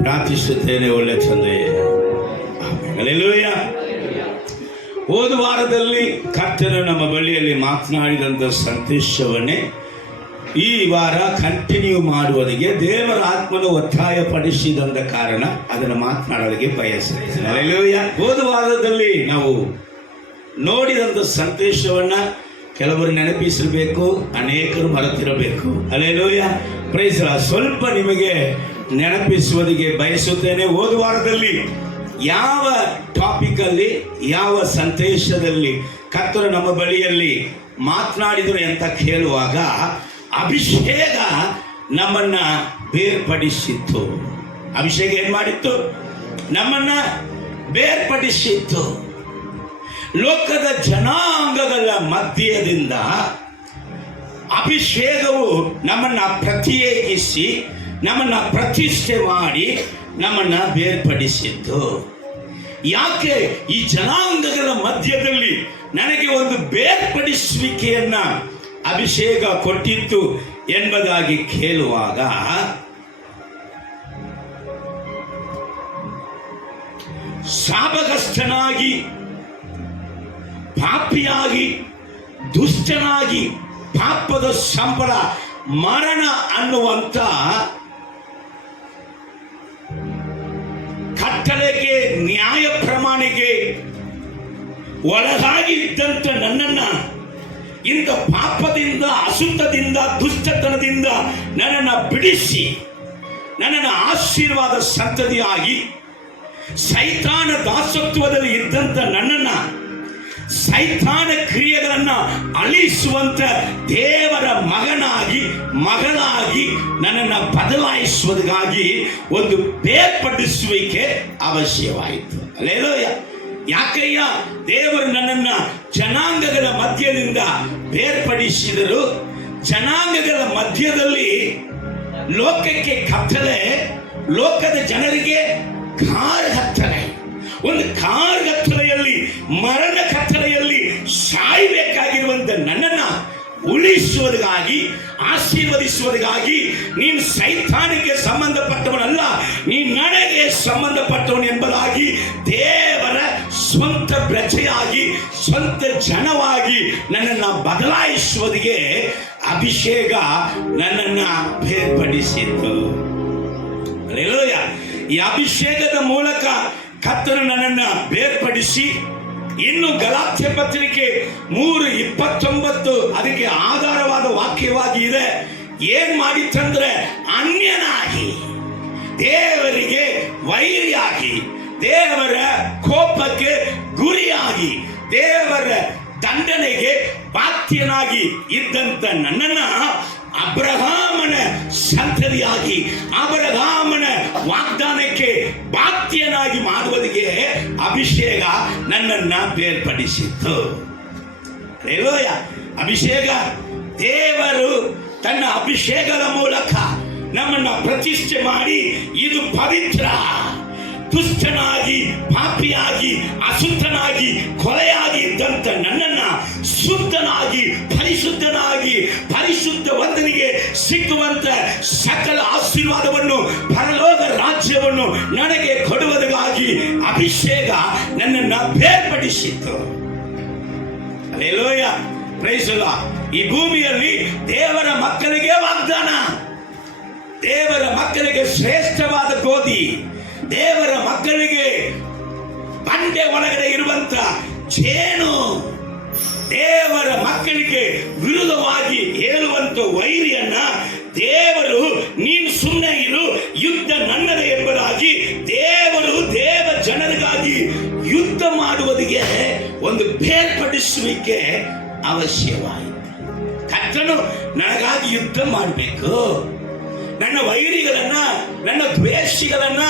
ಪ್ರಾರ್ಥಿಸುತ್ತೇನೆ. ಒಳ್ಳೆ ತಂದೆಯೇ, ಹಲ್ಲೆಲೂಯಾ. ಹೋದ ವಾರದಲ್ಲಿ ಕರ್ತನು ನಮ್ಮ ಬಳಿಯಲ್ಲಿ ಮಾತನಾಡಿದಂಥ ಸಂದೇಶವನ್ನೇ ಈ ವಾರ ಕಂಟಿನ್ಯೂ ಮಾಡುವುದಕ್ಕೆ ದೇವರ ಆತ್ಮನು ಒತ್ತಾಯ ಪಡಿಸಿದಂಥ ಕಾರಣ ಅದನ್ನು ಮಾತನಾಡಲಿಕ್ಕೆ ಬಯಸಿದ್ದೇನೆ. ಹಲ್ಲೆಲೂಯಾ. ಹೋದ ವಾರದಲ್ಲಿ ನಾವು ನೋಡಿದಂಥ ಸಂದೇಶವನ್ನು ಕೆಲವರು ನೆನಪಿಸಬೇಕು, ಅನೇಕರು ಮರೆತಿರಬೇಕು. ಹಲ್ಲೆಲೂಯಾ. Price lord. ಸ್ವಲ್ಪ ನಿಮಗೆ ನೆನಪಿಸುವುದಕ್ಕೆ ಬಯಸುತ್ತೇನೆ. ಹೋದ ವಾರದಲ್ಲಿ ಯಾವ ಟಾಪಿಕಲ್ಲಿ, ಯಾವ ಸಂದೇಶದಲ್ಲಿ ಕರ್ತರು ನಮ್ಮ ಬಳಿಯಲ್ಲಿ ಮಾತನಾಡಿದರು ಅಂತ ಕೇಳುವಾಗ, ಅಭಿಷೇಕ ನಮ್ಮನ್ನ ಬೇರ್ಪಡಿಸಿತ್ತು. ಅಭಿಷೇಕ ಏನ್ ಮಾಡಿತ್ತು? ನಮ್ಮನ್ನ ಬೇರ್ಪಡಿಸಿತ್ತು. ಲೋಕದ ಜನಾಂಗಗಳ ಮಧ್ಯದಿಂದ ಅಭಿಷೇಕವು ನಮ್ಮನ್ನ ಪ್ರತ್ಯೇಕಿಸಿ, ನಮ್ಮನ್ನ ಪ್ರತಿಷ್ಠೆ ಮಾಡಿ ನಮ್ಮನ್ನ ಬೇರ್ಪಡಿಸಿತ್ತು. ಯಾಕೆ ಈ ಜನಾಂಗಗಳ ಮಧ್ಯದಲ್ಲಿ ನನಗೆ ಒಂದು ಬೇರ್ಪಡಿಸುವಿಕೆಯನ್ನ ಅಭಿಷೇಕ ಕೊಟ್ಟಿತ್ತು ಎಂಬುದಾಗಿ ಕೇಳುವಾಗ, ಶಾಪಗ್ರಸ್ತನಾಗಿ, ಪಾಪಿಯಾಗಿ, ದುಷ್ಟನಾಗಿ, ಪಾಪದ ಸಂಬಳ ಮರಣ ಅನ್ನುವಂಥ ಕಟ್ಟಳೆಗೆ, ನ್ಯಾಯ ಪ್ರಮಾಣಿಗೆ ಒಳಗಾಗಿ ಇದ್ದಂಥ ನನ್ನನ್ನ ಇಂಥ ಪಾಪದಿಂದ, ಅಶುದ್ಧದಿಂದ, ದುಷ್ಟತನದಿಂದ ನನ್ನನ್ನು ಬಿಡಿಸಿ ನನ್ನನ್ನು ಆಶೀರ್ವಾದ ಸಂತತಿಯಾಗಿ, ಸೈತಾನ ದಾಸತ್ವದಲ್ಲಿ ಇದ್ದಂಥ ನನ್ನನ್ನು ಸೈತಾನ ಕ್ರಿಯೆಗಳನ್ನು ಅಳಿಸುವಂತ ದೇವರ ಮಗಳಾಗಿ ನನ್ನನ್ನು ಬದಲಾಯಿಸುವುದಕ್ಕಾಗಿ ಒಂದು ಬೇರ್ಪಡಿಸುವಿಕೆ ಅವಶ್ಯವಾಯಿತು. ಹಲ್ಲೆಲೂಯಾ. ಯಾಕಯ್ಯ ದೇವರು ನನ್ನನ್ನು ಜನಾಂಗಗಳ ಮಧ್ಯದಿಂದ ಬೇರ್ಪಡಿಸಿದರು? ಜನಾಂಗಗಳ ಮಧ್ಯದಲ್ಲಿ ಲೋಕಕ್ಕೆ ಕತ್ತಲೆ, ಲೋಕದ ಜನರಿಗೆ ಕತ್ತಲೆ. ಒಂದು ಕತ್ತಲೆಯಲ್ಲಿ, ಮರಣ ಕತ್ತಲೆಯಲ್ಲಿ ಸಾಯಬೇಕಾಗಿರುವಂತ ನನ್ನನ್ನ ಉಳಿಸುವುದಕ್ಕಾಗಿ, ಆಶೀರ್ವದಿಸುವುದಕ್ಕಾಗಿ, ನೀನು ಸೈತಾನಿಗೆ ಸಂಬಂಧಪಟ್ಟವನಲ್ಲ, ನೀನು ನನಗೆ ಸಂಬಂಧಪಟ್ಟವನು ಎಂಬುದಾಗಿ ದೇವರ ಸ್ವಂತ ಪ್ರಜೆಯಾಗಿ, ಸ್ವಂತ ಜನವಾಗಿ ನನ್ನನ್ನು ಬದಲಾಯಿಸುವುದಕ್ಕೆ ಅಭಿಷೇಕ ನನ್ನನ್ನು ಬೇರ್ಪಡಿಸಿತು. ಹಲ್ಲೆಲೂಯಾ. ಈ ಅಭಿಷೇಕದ ಮೂಲಕ ಕರ್ತನು ನನ್ನನ್ನು ಬೇರ್ಪಡಿಸಿ, ಇನ್ನು ಗಲಾತ್ಯ ಪತ್ರಿಕೆ 3:29 ಅದಕ್ಕೆ ಆಧಾರವಾದ ವಾಕ್ಯವಾಗಿ ಇದೆ. ಏನ್ ಮಾಡಿತ್ತಂದ್ರೆ, ಅನ್ಯನಾಗಿ, ದೇವರಿಗೆ ವೈರಿಯಾಗಿ, ದೇವರ ಕೋಪಕ್ಕೆ ಗುರಿಯಾಗಿ, ದೇವರ ದಂಡನೆಗೆ ಬಾಧ್ಯನಾಗಿ ಇದ್ದಂತ ನನ್ನನ್ನ ಅಬ್ರಹಾಮನ ಸಂತತಿಯಾಗಿ, ಅಬ್ರಹಾಮನ ವಾಗ್ದಾನಕ್ಕೆ ಬಾಧ್ಯನಾಗಿ ಮಾಡುವುದಕ್ಕೆ ಅಭಿಷೇಕ ನನ್ನನ್ನ ಬೇರ್ಪಡಿಸಿತ್ತು. ಹಲ್ಲೆಲೂಯಾ. ಅಭಿಷೇಕ, ದೇವರು ತನ್ನ ಅಭಿಷೇಕದ ಮೂಲಕ ನಮ್ಮನ್ನ ಪ್ರತಿಷ್ಠೆ ಮಾಡಿ, ಇದು ಪವಿತ್ರ, ದುಷ್ಟನಾಗಿ, ಪಾಪಿಯಾಗಿ, ಅಶುದ್ಧನಾಗಿ, ಕೊಲೆಯಾಗಿ ಇದ್ದಂತ ನನ್ನನ್ನ ಶುದ್ಧನಾಗಿ, ಪರಿಶುದ್ಧ ವಂದನೆಗೆ ಸಿಕ್ಕುವಂತ ಸಕಲ ಆಶೀರ್ವಾದವನ್ನು, ಪರಲೋಕ ರಾಜ್ಯವನ್ನು ನನಗೆ ಕೊಡುವುದಕ್ಕಾಗಿ ಅಭಿಷೇಕ ನನ್ನನ್ನ ಬೇರ್ಪಡಿಸಿತ್ತು. ಹಲ್ಲೆಲೂಯಾ. Praise the Lord. ಈ ಭೂಮಿಯಲ್ಲಿ ದೇವರ ಮಕ್ಕಳಿಗೆ ವಾಗ್ದಾನ, ದೇವರ ಮಕ್ಕಳಿಗೆ ಶ್ರೇಷ್ಠವಾದ ಗೋಧಿ, ದೇವರ ಮಕ್ಕಳಿಗೆ ಬಂಡೆ ಒಳಗಡೆ ಇರುವಂತ ಜೇನು, ದೇವರ ಮಕ್ಕಳಿಗೆ ವಿರುದ್ಧವಾಗಿ ಹೇಳುವಂತ ವೈರಿಯನ್ನ ದೇವರು ನೀನು ಸುಮ್ಮನೆ ಇರು, ಯುದ್ಧ ನನ್ನದೇ ಎಂಬುದಾಗಿ ದೇವರು ದೇವ ಜನರಿಗಾಗಿ ಯುದ್ಧ ಮಾಡುವುದಕ್ಕೆ ಒಂದು ಬೇರ್ಪಡಿಸುವಿಕೆ ಅವಶ್ಯವಾಯಿತು. ಕರ್ತನು ನನಗಾಗಿ ಯುದ್ಧ ಮಾಡಬೇಕು. ನನ್ನ ವೈರಿಗಳನ್ನ, ನನ್ನ ದ್ವೇಷಿಗಳನ್ನ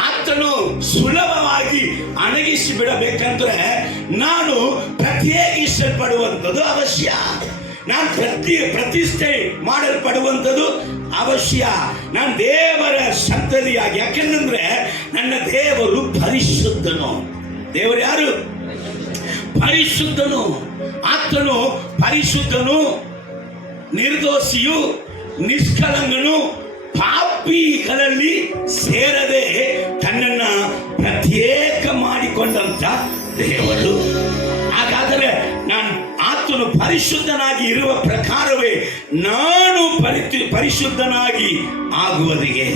ಆತನು ಸುಲಭವಾಗಿ ಅಣಗಿಸಿ ಬಿಡಬೇಕಂದ್ರೆ ನಾನು ಪ್ರತ್ಯೇಕಿಸಲ್ಪಡುವಂಥದ್ದು ಅವಶ್ಯ. ನಾನು ಪ್ರತಿಷ್ಠೆ ಮಾಡಲ್ಪಡುವಂಥದ್ದು ಅವಶ್ಯ. ನಾನು ದೇವರ ಸಂತತಿಯಾಗಿ, ಯಾಕೆಂದ್ರೆ ನನ್ನ ದೇವರು ಪರಿಶುದ್ಧನು. ದೇವರು ಯಾರು? ಪರಿಶುದ್ಧನು. ಆತನು ಪರಿಶುದ್ಧನು, ನಿರ್ದೋಷಿಯು, ನಿಷ್ಕಳಂಕನು, ಪಾಪ ಪಾಪಿಗಳಲ್ಲಿ ಸೇರದೆ ತನ್ನನ್ನ ಪ್ರತ್ಯೇಕ ಮಾಡಿಕೊಂಡಂತ ದೇವರು. ಹಾಗಾದರೆ ನಾನು ಆತನು ಪರಿಶುದ್ಧನಾಗಿ ಇರುವ ಪ್ರಕಾರವೇ ನಾನು ಪರಿಶುದ್ಧನಾಗಿ ಆಗುವುದಿಗೆ,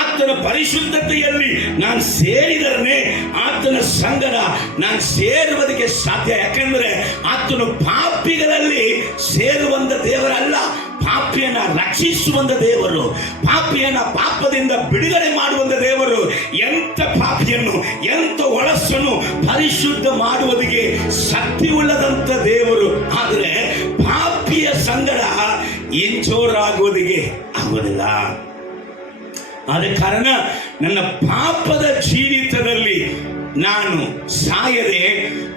ಆತನ ಪರಿಶುದ್ಧತೆಯಲ್ಲಿ ನಾನು ಸೇರಿದರೆ ಆತನ ಸಂಗಡ ನಾನು ಸೇರುವುದಕ್ಕೆ ಸಾಧ್ಯ. ಯಾಕಂದ್ರೆ ಆತನು ಪಾಪಿಗಳಲ್ಲಿ ಸೇರುವಂತ ದೇವರಲ್ಲ, ಪಾಪಿಯನ್ನ ರಕ್ಷಿಸುವಂತ ದೇವರು, ಪಾಪಿಯನ್ನ ಪಾಪದಿಂದ ಬಿಡುಗಡೆ ಮಾಡುವಂತ ದೇವರು. ಎಂತ ಪಾಪಿಯನ್ನು, ಎಂತ ಒಳಸನ್ನು ಪರಿಶುದ್ಧ ಮಾಡುವುದಕ್ಕೆ ಶಕ್ತಿಯುಳ್ಳದಂತ ದೇವರು. ಆದರೆ ಪಾಪಿಯ ಸಂಗಡ ಇಂಚೋರಾಗುವುದಕ್ಕೆ ಆಗುವುದಿಲ್ಲ. ಆದ ಕಾರಣ ನನ್ನ ಪಾಪದ ಜೀವಿತದಲ್ಲಿ ನಾನು ಸಾಯದೆ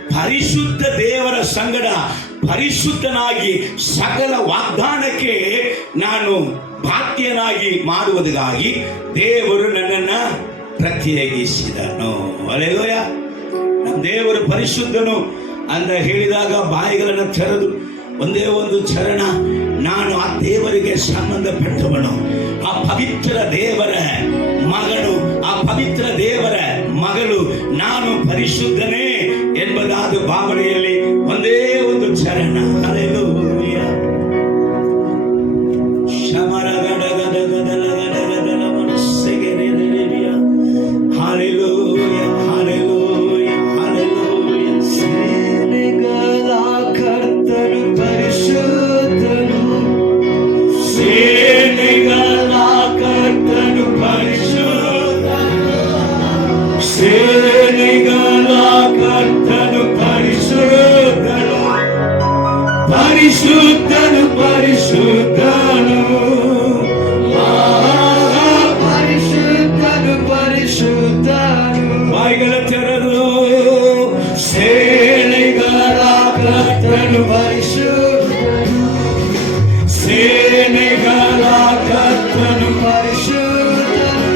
ಪರಿಶುದ್ಧ ದೇವರ ಸಂಗಡ ಪರಿಶುದ್ಧನಾಗಿ ಸಕಲ ವಾಗ್ದಾನಕ್ಕೆ ನಾನು ಬಾಧ್ಯನಾಗಿ ಮಾಡುವುದಕ್ಕಾಗಿ ದೇವರು ನನ್ನನ್ನು ಪ್ರತ್ಯೇಕಿಸಿದನು. ಹಲ್ಲೆಲೂಯ. ನಮ್ಮ ದೇವರು ಪರಿಶುದ್ಧನು ಅಂತ ಹೇಳಿದಾಗ ಬಾಯಿಗಳನ್ನು ತೆರೆದು ಒಂದೇ ಒಂದು ಚರಣ, ನಾನು ಆ ದೇವರಿಗೆ ಸಂಬಂಧಪಟ್ಟವನು, ಆ ಪವಿತ್ರ ದೇವರ ಮಗನು, ಆ ಪವಿತ್ರ ದೇವರ ಮಗಳು, ನಾನು ಪರಿಶುದ್ಧನೇ ಎಂಬುದಾದ ಭಾವನೆಯಲ್ಲಿ ಒಂದೇ ಒಂದು ಚರಣ. ಹಲ್ಲೆಲೂಯ. ಶಮರಗಡಗದಗದಲಗದಗದಲ ಮನಸ್ಸಿಗೆ ನೆನೆಯ. Hallelujah, hallelujah, hallelujah. ಸೇನೆಗಳ ಕರ್ತನು ಪರಿಶುದ್ಧನು, ಸೇನೆಗಳ ಕರ್ತನು ಪರಿಶುದ್ಧನು, ಸೇನೆಗಳ ಕರ್ತನು ಪರಿಶುದ್ಧನು, ಪರಿಶುದ್ಧನು ಪರಿಶುದ್ಧನು, ಪರಿಶುದ್ಧನು ಪರಿಶುದ್ಧನು. ಬಾಯಿಗಳ ತೆರೆದು ಸೇನೆಗಳ ಕರ್ತನು ಪರಿಶುದ್ಧನು, ಸೇನೆಗಳ ಕರ್ತನು ಪರಿಶುದ್ಧನು,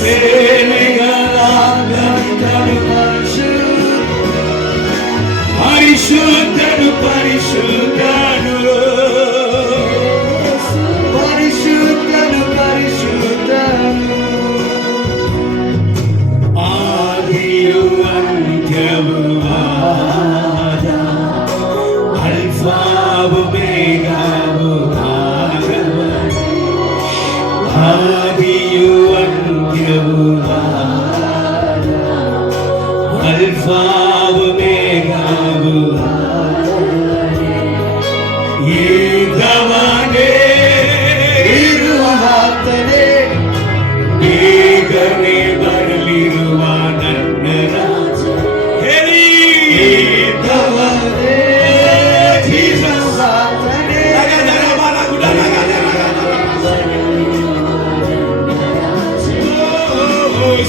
ಸೇನೆಗಳ ಕರ್ತನು ಪರಿಶುದ್ಧನು, ಪರಿಶುದ್ಧನು, ಪರಿಶುದ್ಧನು ಪರಿಶುದ್ಧನು. ಆದಿಯು ಅಂತ್ಯವೂ ಆದ, ಅಲ್ಫಾವು ಓಮೆಗಾವು ಆದವನೇ. ಆದಿಯು ಅಂತ್ಯವೂ ಆದ, ಅಲ್ಫಾವು ಓಮೆಗಾವು ಇದ್ದವನೇ, ಇರುವಾತನೇ, ಬೇಗನೆ ಬರಲಿರುವ ನನ್ನ ರಾಜ. ಹೇಳಿ, ಇದ್ದವನೇ ಜೀಸಸ್ ಆತನೇ.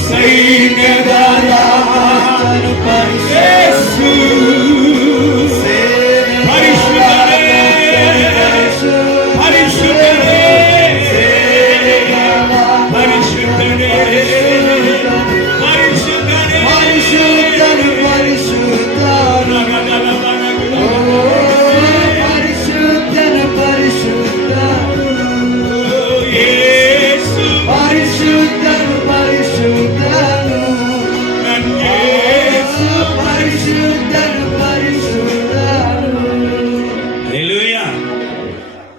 ಸೈನ್ಯದ ರಾಜನು ಪರಿಶುದ್ಧನು,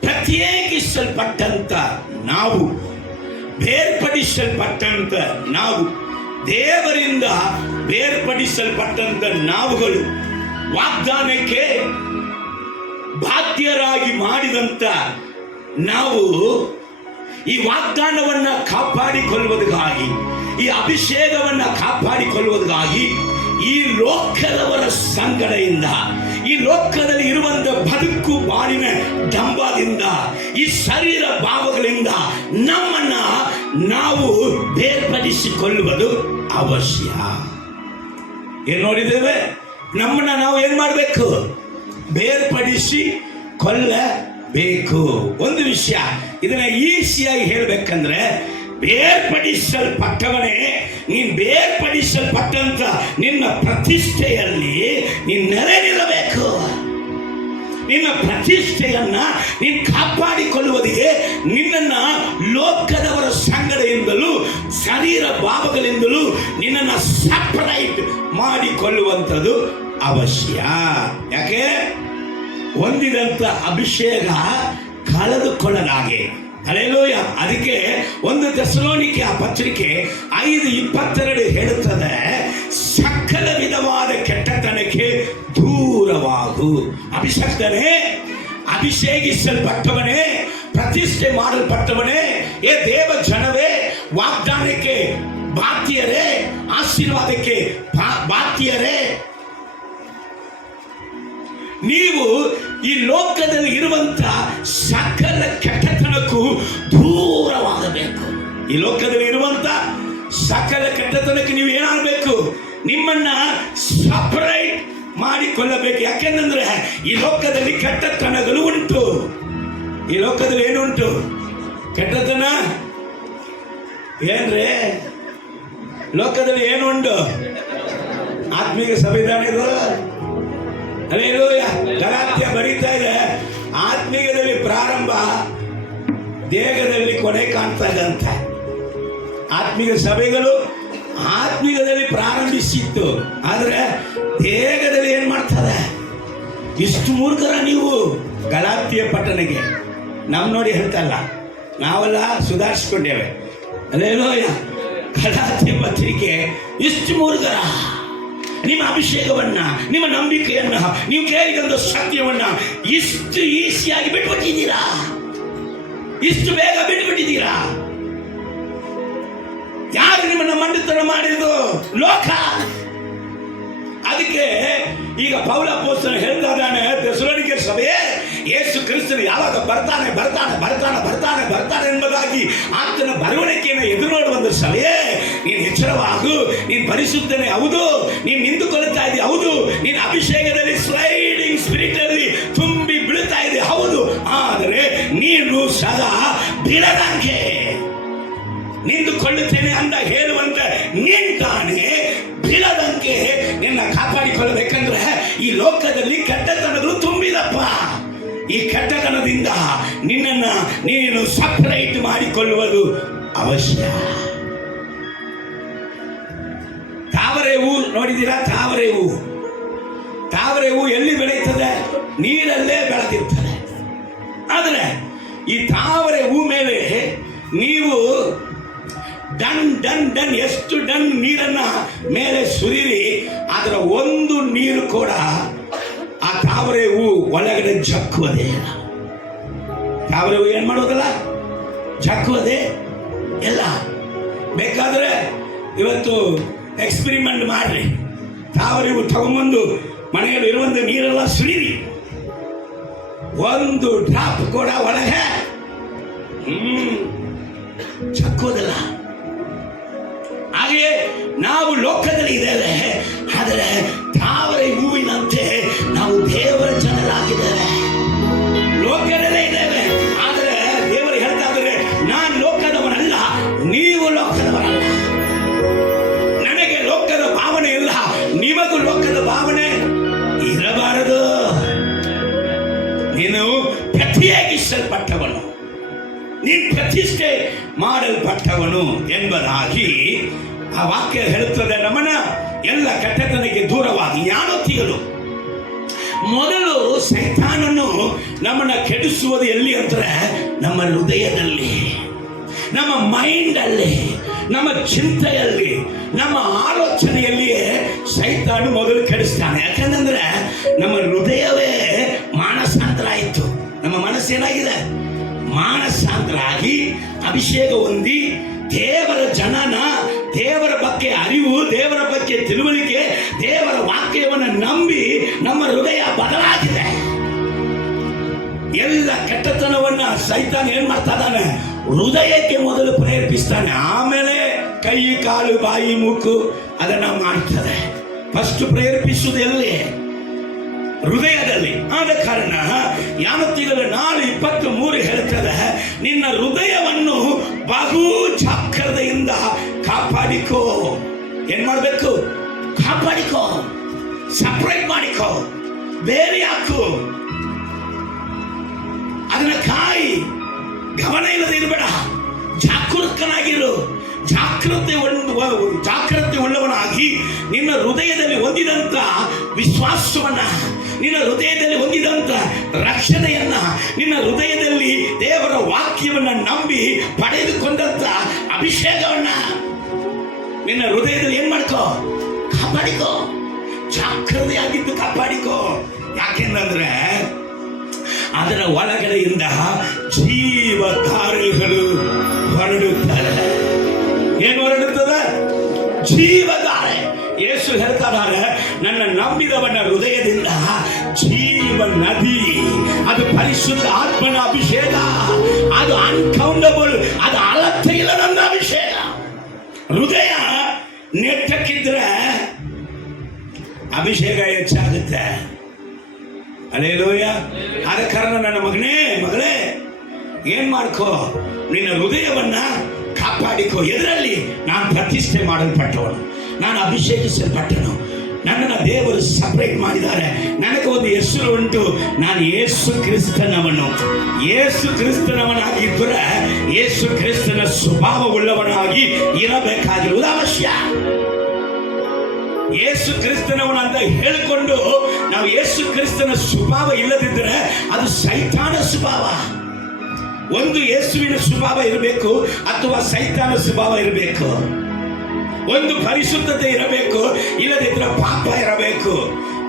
ಪ್ರತ್ಯೇಕಿಸಲ್ಪಟ್ಟಂತ ನಾವು, ಬೇರ್ಪಡಿಸಲ್ಪಟ್ಟಂತ ನಾವು, ದೇವರಿಂದ ಬೇರ್ಪಡಿಸಲ್ಪಟ್ಟಂತ ನಾವುಗಳು, ವಾಗ್ದಾನಕ್ಕೆ ಬಾಧ್ಯರಾಗಿ ಮಾಡಿದಂತ ನಾವು ಈ ವಾಗ್ದಾನವನ್ನ ಕಾಪಾಡಿಕೊಳ್ಳುವುದಕ್ಕಾಗಿ, ಈ ಅಭಿಷೇಕವನ್ನ ಕಾಪಾಡಿಕೊಳ್ಳುವುದಕ್ಕಾಗಿ ಈ ಲೋಕದವರ ಸಂಗಡದಿಂದ, ಈ ಲೋಕದಲ್ಲಿ ಇರುವಂತ ಬದುಕು ಬಾಳಿನ ಡಂಬದಿಂದ, ಈ ಶರೀರ ಭಾವಗಳಿಂದ ನಮ್ಮನ್ನ ನಾವು ಬೇರ್ಪಡಿಸಿಕೊಳ್ಳುವುದು ಅವಶ್ಯ. ಏನ್ ನೋಡಿದ್ದೇವೆ? ನಮ್ಮನ್ನ ನಾವು ಏನ್ ಮಾಡಬೇಕು? ಬೇರ್ಪಡಿಸಿ ಕೊಲ್ಲಬೇಕು. ಒಂದು ವಿಷಯ, ಇದನ್ನ ಈಸಿಯಾಗಿ ಹೇಳ್ಬೇಕಂದ್ರೆ, ಬೇರ್ಪಡಿಸಲ್ಪಟ್ಟವನೇ, ನೀನ್ ಬೇರ್ಪಡಿಸಲ್ಪಟ್ಟಂತ ನಿನ್ನ ಪ್ರತಿಷ್ಠೆಯಲ್ಲಿ ನೀನ್ ನೆಲೆ ನಿಲ್ಲಬೇಕು. ನಿನ್ನ ಪ್ರತಿಷ್ಠೆಯನ್ನ ನೀನು ಕಾಪಾಡಿಕೊಳ್ಳುವುದಿಗೆ ನಿನ್ನನ್ನ ಲೋಕದವರ ಸಂಗಡದಿಂದಲೂ ಶರೀರ ಭಾವಗಳಿಂದಲೂ ನಿನ್ನನ್ನು ಸಪರೇಟ್ ಮಾಡಿಕೊಳ್ಳುವಂಥದ್ದು ಅವಶ್ಯ. ಯಾಕೆ? ಹೊಂದಿದಂಥ ಅಭಿಷೇಕ ಕಳೆದುಕೊಳ್ಳಲಾಗೆ. ಹಲ್ಲೆಲೂಯ. ಅದಕ್ಕೆ 1 ಥೆಸಲೋನಿಕೆ ಪತ್ರಿಕೆ 5:22 ಹೇಳುತ್ತದೆ, ಸಕಲ ವಿಧವಾದ ಕೆಟ್ಟತನಕ್ಕೆ ದೂರವಾಗು. ಅಭಿಷಕ್ತನೇ, ಅಭಿಷೇಕಿಸಲ್ಪಟ್ಟವನೇ, ಪ್ರತಿಷ್ಠೆ ಮಾಡಲ್ಪಟ್ಟವನೇ, ಏ ದೇವ ಜನವೇ, ವಾಗ್ದಾನಕ್ಕೆ ಬಾಧ್ಯರೇ, ಆಶೀರ್ವಾದಕ್ಕೆ ಬಾಧ್ಯರೇ, ನೀವು ಈ ಲೋಕದಲ್ಲಿ ಇರುವಂತ ಸಕಲ ಕೆಟ್ಟತನಕ್ಕೂ ದೂರವಾಗಬೇಕು. ಈ ಲೋಕದಲ್ಲಿ ಇರುವಂತ ಸಕಲ ಕೆಟ್ಟತನಕ್ಕೆ ನೀವು ಏನಾಗಬೇಕು? ನಿಮ್ಮನ್ನ ಸಪರೇಟ್ ಮಾಡಿಕೊಳ್ಳಬೇಕು. ಯಾಕೆಂದ್ರೆ ಈ ಲೋಕದಲ್ಲಿ ಕೆಟ್ಟತನಗಳು ಉಂಟು. ಈ ಲೋಕದಲ್ಲಿ ಏನುಂಟು? ಕೆಟ್ಟತನ ಏನ್ರಿ? ಲೋಕದಲ್ಲಿ ಏನುಂಟು? ಆತ್ಮೀಯ ಸಂವಿಧಾನ ಇದು. ಹಲ್ಲೆಲೂಯ. ಗಲಾತ್ಯ ಬರೀತಾ ಇದೆ, ಆತ್ಮೀಯದಲ್ಲಿ ಪ್ರಾರಂಭ, ದೇಹದಲ್ಲಿ ಕೊನೆ ಕಾಣ್ತಾ ಇದೆ ಅಂತ. ಆತ್ಮೀಯ ಸಭೆಗಳು ಆತ್ಮೀಯದಲ್ಲಿ ಪ್ರಾರಂಭಿಸಿತ್ತು, ಆದ್ರೆ ದೇಹದಲ್ಲಿ ಏನ್ ಮಾಡ್ತಾರೆ? ಇಷ್ಟು ಮೂರ್ಖರ ನೀವು? ಗಲಾತ್ಯ ಪಟ್ಟಣಕ್ಕೆ ನಮ್ ನೋಡಿ ಹೇಳ್ತಲ್ಲ, ನಾವೆಲ್ಲ ಸುಧಾರಿಸ್ಕೊಂಡೇವೆ. ಹಲ್ಲೆಲೂಯ. ಗಲಾತ್ಯ ಪತ್ರಿಕೆ ಇಷ್ಟು ಮೂರ್ಖರ. ನಿಮ್ಮ ಅಭಿಷೇಕವನ್ನ, ನಿಮ್ಮ ನಂಬಿಕೆಯನ್ನ, ನೀವು ಕೇಳಿದಂತ ಸತ್ಯವನ್ನ ಇಷ್ಟು ಈಸಿಯಾಗಿ ಬಿಟ್ಬಿಟ್ಟಿದ್ದೀರಾ, ಇಷ್ಟು ಬೇಗ ಬಿಟ್ಬಿಟ್ಟಿದ್ದೀರಾ. ಯಾರು ನಿಮ್ಮನ್ನ ಮಂಡಿತನ ಮಾಡಿದ್ದು? ಲೋಕ. ಅದಕ್ಕೆ ಈಗ ಪೌಲ ಅಪೊಸ್ತಲನು ಹೇಳ್ತಾ ಇದ್ದಾನೆ, ಥೆಸಲೋನಿಕೆ ಸಭೆಯೇ, ಯೇಸು ಕ್ರಿಸ್ತನು ಯಾವಾಗ ಬರ್ತಾನೆ ಬರ್ತಾನೆ ಬರ್ತಾನೆ ಬರ್ತಾನೆ ಬರ್ತಾನೆ ಎಂಬುದಾಗಿ ಆತನ ಬರವಣಿಗೆಯನ್ನು ಎದುರು ನೋಡುವಂತ ಸಭೆಯೇ, ನೀನು ಎಚ್ಚರವಾಗು. ನೀನು ಪರಿಶುದ್ಧನೇ ಹೌದು, ನೀನು ನಿಂತುಕೊಳ್ಳುತ್ತಾ ಇದ್ದೀಯ ಹೌದು, ನೀನು ಅಭಿಷೇಕದಲ್ಲಿ ಸ್ಲೈಡಿಂಗ್ ಸ್ಪಿರಿಟ್ ಅಲ್ಲಿ ತುಂಬಿ ಬೀಳುತ್ತಾ ಇದೆ ಹೌದು, ಆದರೆ ನೀನು ಸದಾ ಬೀಳದಂಗೆ ನಿಂತುಕೊಳ್ಳುತ್ತೇನೆ ಅಂತ ಹೇಳುವಂತ ನಿಂತಾನೆ ಬೀಳದಂಗೆ ನಿನ್ನ ಕಾಪಾಡಿಕೊಳ್ಳಬೇಕಂದ್ರೆ ಈ ಲೋಕದಲ್ಲಿ ಕೆಟ್ಟತನಗಳು ತುಂಬಿದಪ್ಪ. ಈ ಕೆಟ್ಟತನದಿಂದ ನಿನ್ನನ್ನ ನೀನು ಸಪರೇಟ್ ಮಾಡಿಕೊಳ್ಳುವುದು ಅವಶ್ಯ. ತಾವರೆ ಹೂ ನೋಡಿದ್ದೀರಾ? ತಾವರೆ ಹೂ, ತಾವರೆ ಹೂ ಎಲ್ಲಿ ಬೆಳೆಯುತ್ತದೆ? ನೀರಲ್ಲೇ ಬೆಳೆದಿರ್ತದೆ. ಆದರೆ ಈ ತಾವರೆ ಹೂ ಮೇಲೆ ನೀವು ಡನ್ ಡನ್ ಡನ್ ಎಷ್ಟು ಡನ್ ನೀರನ್ನ ಮೇಲೆ ಸುರಿರಿ, ಅದರ ಒಂದು ನೀರು ಕೂಡ ಆ ತಾವರೆ ಹೂ ಒಳಗಡೆ ಜಕ್ಕುವುದೇ ಇಲ್ಲ. ತಾವರೆ ಹೂ ಏನ್ ಮಾಡೋದಲ್ಲ, ಜಕ್ಕುವುದೇ ಇಲ್ಲ. ಬೇಕಾದ್ರೆ ಇವತ್ತು ಎಕ್ಸ್ಪೆರಿಮೆಂಟ್ ಮಾಡ್ರಿ, ತಾವರೆ ಹೂ ತಗೊಂಬಂದು ಮನೆಯಲ್ಲಿ ಇರುವಂತ ನೀರೆಲ್ಲ ಸುರಿರಿ, ಒಂದು ಡ್ರಾಪ್ ಕೂಡ ಒಳಗೆ ಜಕ್ಕುವುದಿಲ್ಲ. ಹಾಗೆಯೇ ನಾವು ಲೋಕದಲ್ಲಿ ಇದ್ದೇವೆ, ಆದರೆ ತಾವರೆ ಹೂವಿನಂತೆ ನಾವು ದೇವರ ಜನರಾಗಿದ್ದೇವೆ. ಲೋಕದಲ್ಲೇ ಇದ್ದೇವೆ, ಆದರೆ ದೇವರು ಹೇಳ್ತಾ ಇದ್ದಾರೆ, ನಾನು ಲೋಕದವನಲ್ಲ, ನೀವು ಲೋಕದವರಲ್ಲ. ನನಗೆ ಲೋಕದ ಭಾವನೆ ಇಲ್ಲ, ನಿಮಗೂ ಲೋಕದ ಭಾವನೆ ಇರಬಾರದು. ನೀನು ಪ್ರತ್ಯೇಕಿಸಲ್ಪಟ್ಟವನು, ನೀನು ಪ್ರತಿಷ್ಠೆ ಮಾಡಲ್ಪಟ್ಟವನು ಎಂಬುದಾಗಿ ಆ ವಾಕ್ಯ ಹೇಳುತ್ತದೆ. ನಮ್ಮನ್ನ ಎಲ್ಲ ಕೆಟ್ಟತನಕ್ಕೆ ದೂರವಾಗಿ ಜ್ಞಾನೋಕ್ತಿಗಳು. ಮೊದಲು ಸೈತಾನನು ನಮ್ಮನ್ನ ಕೆಡಿಸುವುದು ಎಲ್ಲಿ ಅಂದ್ರೆ ನಮ್ಮ ಹೃದಯದಲ್ಲಿ, ನಮ್ಮ ಮೈಂಡ್ ಅಲ್ಲಿ, ನಮ್ಮ ಚಿಂತೆಯಲ್ಲಿ, ನಮ್ಮ ಆಲೋಚನೆಯಲ್ಲಿಯೇ ಸೈತಾನು ಮೊದಲು ಕೆಡಿಸ್ತಾನೆ. ಯಾಕಂದ್ರೆ ನಮ್ಮ ಹೃದಯವೇ ಮಾನಸಾಂತರ ಆಯಿತು. ನಮ್ಮ ಮನಸ್ಸೇನಾಗಿದೆ? ಮಾನಸಾಂತರ ಆಗಿ ಅಭಿಷೇಕ ಹೊಂದಿ ದೇವರ ಜನನ, ದೇವರ ಬಗ್ಗೆ ಅರಿವು, ದೇವರ ಬಗ್ಗೆ ತಿಳುವಳಿಕೆ, ದೇವರ ವಾಕ್ಯವನ್ನು ನಂಬಿ ನಮ್ಮ ಹೃದಯ ಬದಲಾಗಿದೆ. ಎಲ್ಲ ಕೆಟ್ಟತನವನ್ನ ಸೈತಾನ ಏನ್ ಮಾಡ್ತಾ ಇದ್ದಾನೆ? ಹೃದಯಕ್ಕೆ ಮೊದಲು ಪ್ರೇರೇಪಿಸ್ತಾನೆ, ಆಮೇಲೆ ಕೈ, ಕಾಲು, ಬಾಯಿ, ಮೂಕು ಅದನ್ನ ಮಾಡ್ತದೆ. ಫಸ್ಟ್ ಪ್ರೇರೇಪಿಸುವುದು ಎಲ್ಲಿ? ಹೃದಯದಲ್ಲಿ. ಆದ ಕಾರಣ ಯಾವತ್ತಿಗಳ 4:23 ಹೇಳ್ತದೆ, ನಿನ್ನ ಹೃದಯವನ್ನು ಬಹು ಜಾಗ್ರತೆಯಿಂದ ಕಾಪಾಡಿಕೋ. ಏನ್ ಮಾಡ್ಬೇಕು? ಕಾಪಾಡಿಕೋ, ಸಪರೇಟ್ ಮಾಡಿಕೋ, ಬೇರೆ ಹಾಕು. ಅದನ್ನ ಕಾಯಿ, ಗಮನ ಇಲ್ಲದೆ ಇರಬೇಡ, ಜಾಗರೂಕನಾಗಿರು. ಜಾಗ್ರತೆ ಉಳ್ಳವನಾಗಿ ನಿನ್ನ ಹೃದಯದಲ್ಲಿ ಹೊಂದಿದಂತ ವಿಶ್ವಾಸವನ್ನ, ನಿನ್ನ ಹೃದಯದಲ್ಲಿ ಹೊಂದಿದಂತ ರಕ್ಷಣೆಯನ್ನ, ನಿನ್ನ ಹೃದಯದಲ್ಲಿ ದೇವರ ವಾಕ್ಯವನ್ನ ನಂಬಿ ಪಡೆದುಕೊಂಡಂತ ಅಭಿಷೇಕವನ್ನ ನಿನ್ನ ಹೃದಯದಲ್ಲಿ ಏನ್ ಮಾಡ್ಕೋ, ಕಾಪಾಡಿಕೋ. ಜಾಗ್ರತೆಯಾಗಿದ್ದು ಕಾಪಾಡಿಕೋ. ಯಾಕೆಂದ್ರೆ ಅದರ ಒಳಗಡೆಯಿಂದ ಜೀವಧಾರೆಗಳು ಹೊರಡುತ್ತಾರೆ. ಏನು ಹೊರಡುತ್ತದೆ? ಜೀವಧಾರೆ. ಯೇಸು ಹೇಳ್ತಾರೆ, ನನ್ನ ನಂಬಿದವನ ಹೃದಯದಿಂದ ಜೀವ ನದಿ, ಅದು ಪರಿಶುದ್ಧ ಆತ್ಮನ ಅಭಿಷೇಕ, ಅದು ಅನ್ಕೌಂಟಬಲ್, ಅದು ಅಳತೆ ಇಲ್ಲ ನನ್ನ ಅಭಿಷೇಕ. ಹೃದಯ ನೆಟ್ಟಕ್ಕಿದ್ರೆ ಅಭಿಷೇಕ ಹೆಚ್ಚಾಗುತ್ತೆ. ಹಲ್ಲೆಲೂಯಾ. ಆದ ಕಾರಣ ನನ್ನ ಮಗಳೇ ಏನ್ ಮಾಡ್ಕೋ, ನಿನ್ನ ಹೃದಯವನ್ನ ಕಾಪಾಡಿಕೋ. ಎದರಲ್ಲಿ? ನಾನು ಪ್ರತಿಷ್ಠೆ ಮಾಡಲ್ಪಟ್ಟವನು, ನಾನು ಅಭಿಷೇಕಿಸಲ್ಪಟ್ಟನು, ನನ್ನನ್ನು ದೇವರು ಸಪರೇಟ್ ಮಾಡಿದ್ದಾರೆ, ನನಗೆ ಒಂದು ಹೆಸರು ಉಂಟು, ನಾನು ಯೇಸು ಕ್ರಿಸ್ತನವನು. ಯೇಸು ಕ್ರಿಸ್ತನವನಾಗಿದ್ದರೆ ಯೇಸು ಕ್ರಿಸ್ತನ ಸ್ವಭಾವವುಳ್ಳವನಾಗಿ ಇರಬೇಕಾಗಿರುವುದು ಅವಶ್ಯ. ಯೇಸು ಕ್ರಿಸ್ತನವನ ಅಂತ ಹೇಳಿಕೊಂಡು ನಾವು ಯೇಸು ಕ್ರಿಸ್ತನ ಸ್ವಭಾವ ಇಲ್ಲದಿದ್ದರೆ ಅದು ಸೈತಾನ ಸ್ವಭಾವ. ಒಂದು ಯೇಸುವಿನ ಸ್ವಭಾವ ಇರಬೇಕು ಅಥವಾ ಸೈತಾನ ಸ್ವಭಾವ ಇರಬೇಕು. ಒಂದು ಪರಿಶುದ್ಧತೆ ಇರಬೇಕು, ಇಲ್ಲದಿದ್ದರೆ ಪಾಪ ಇರಬೇಕು.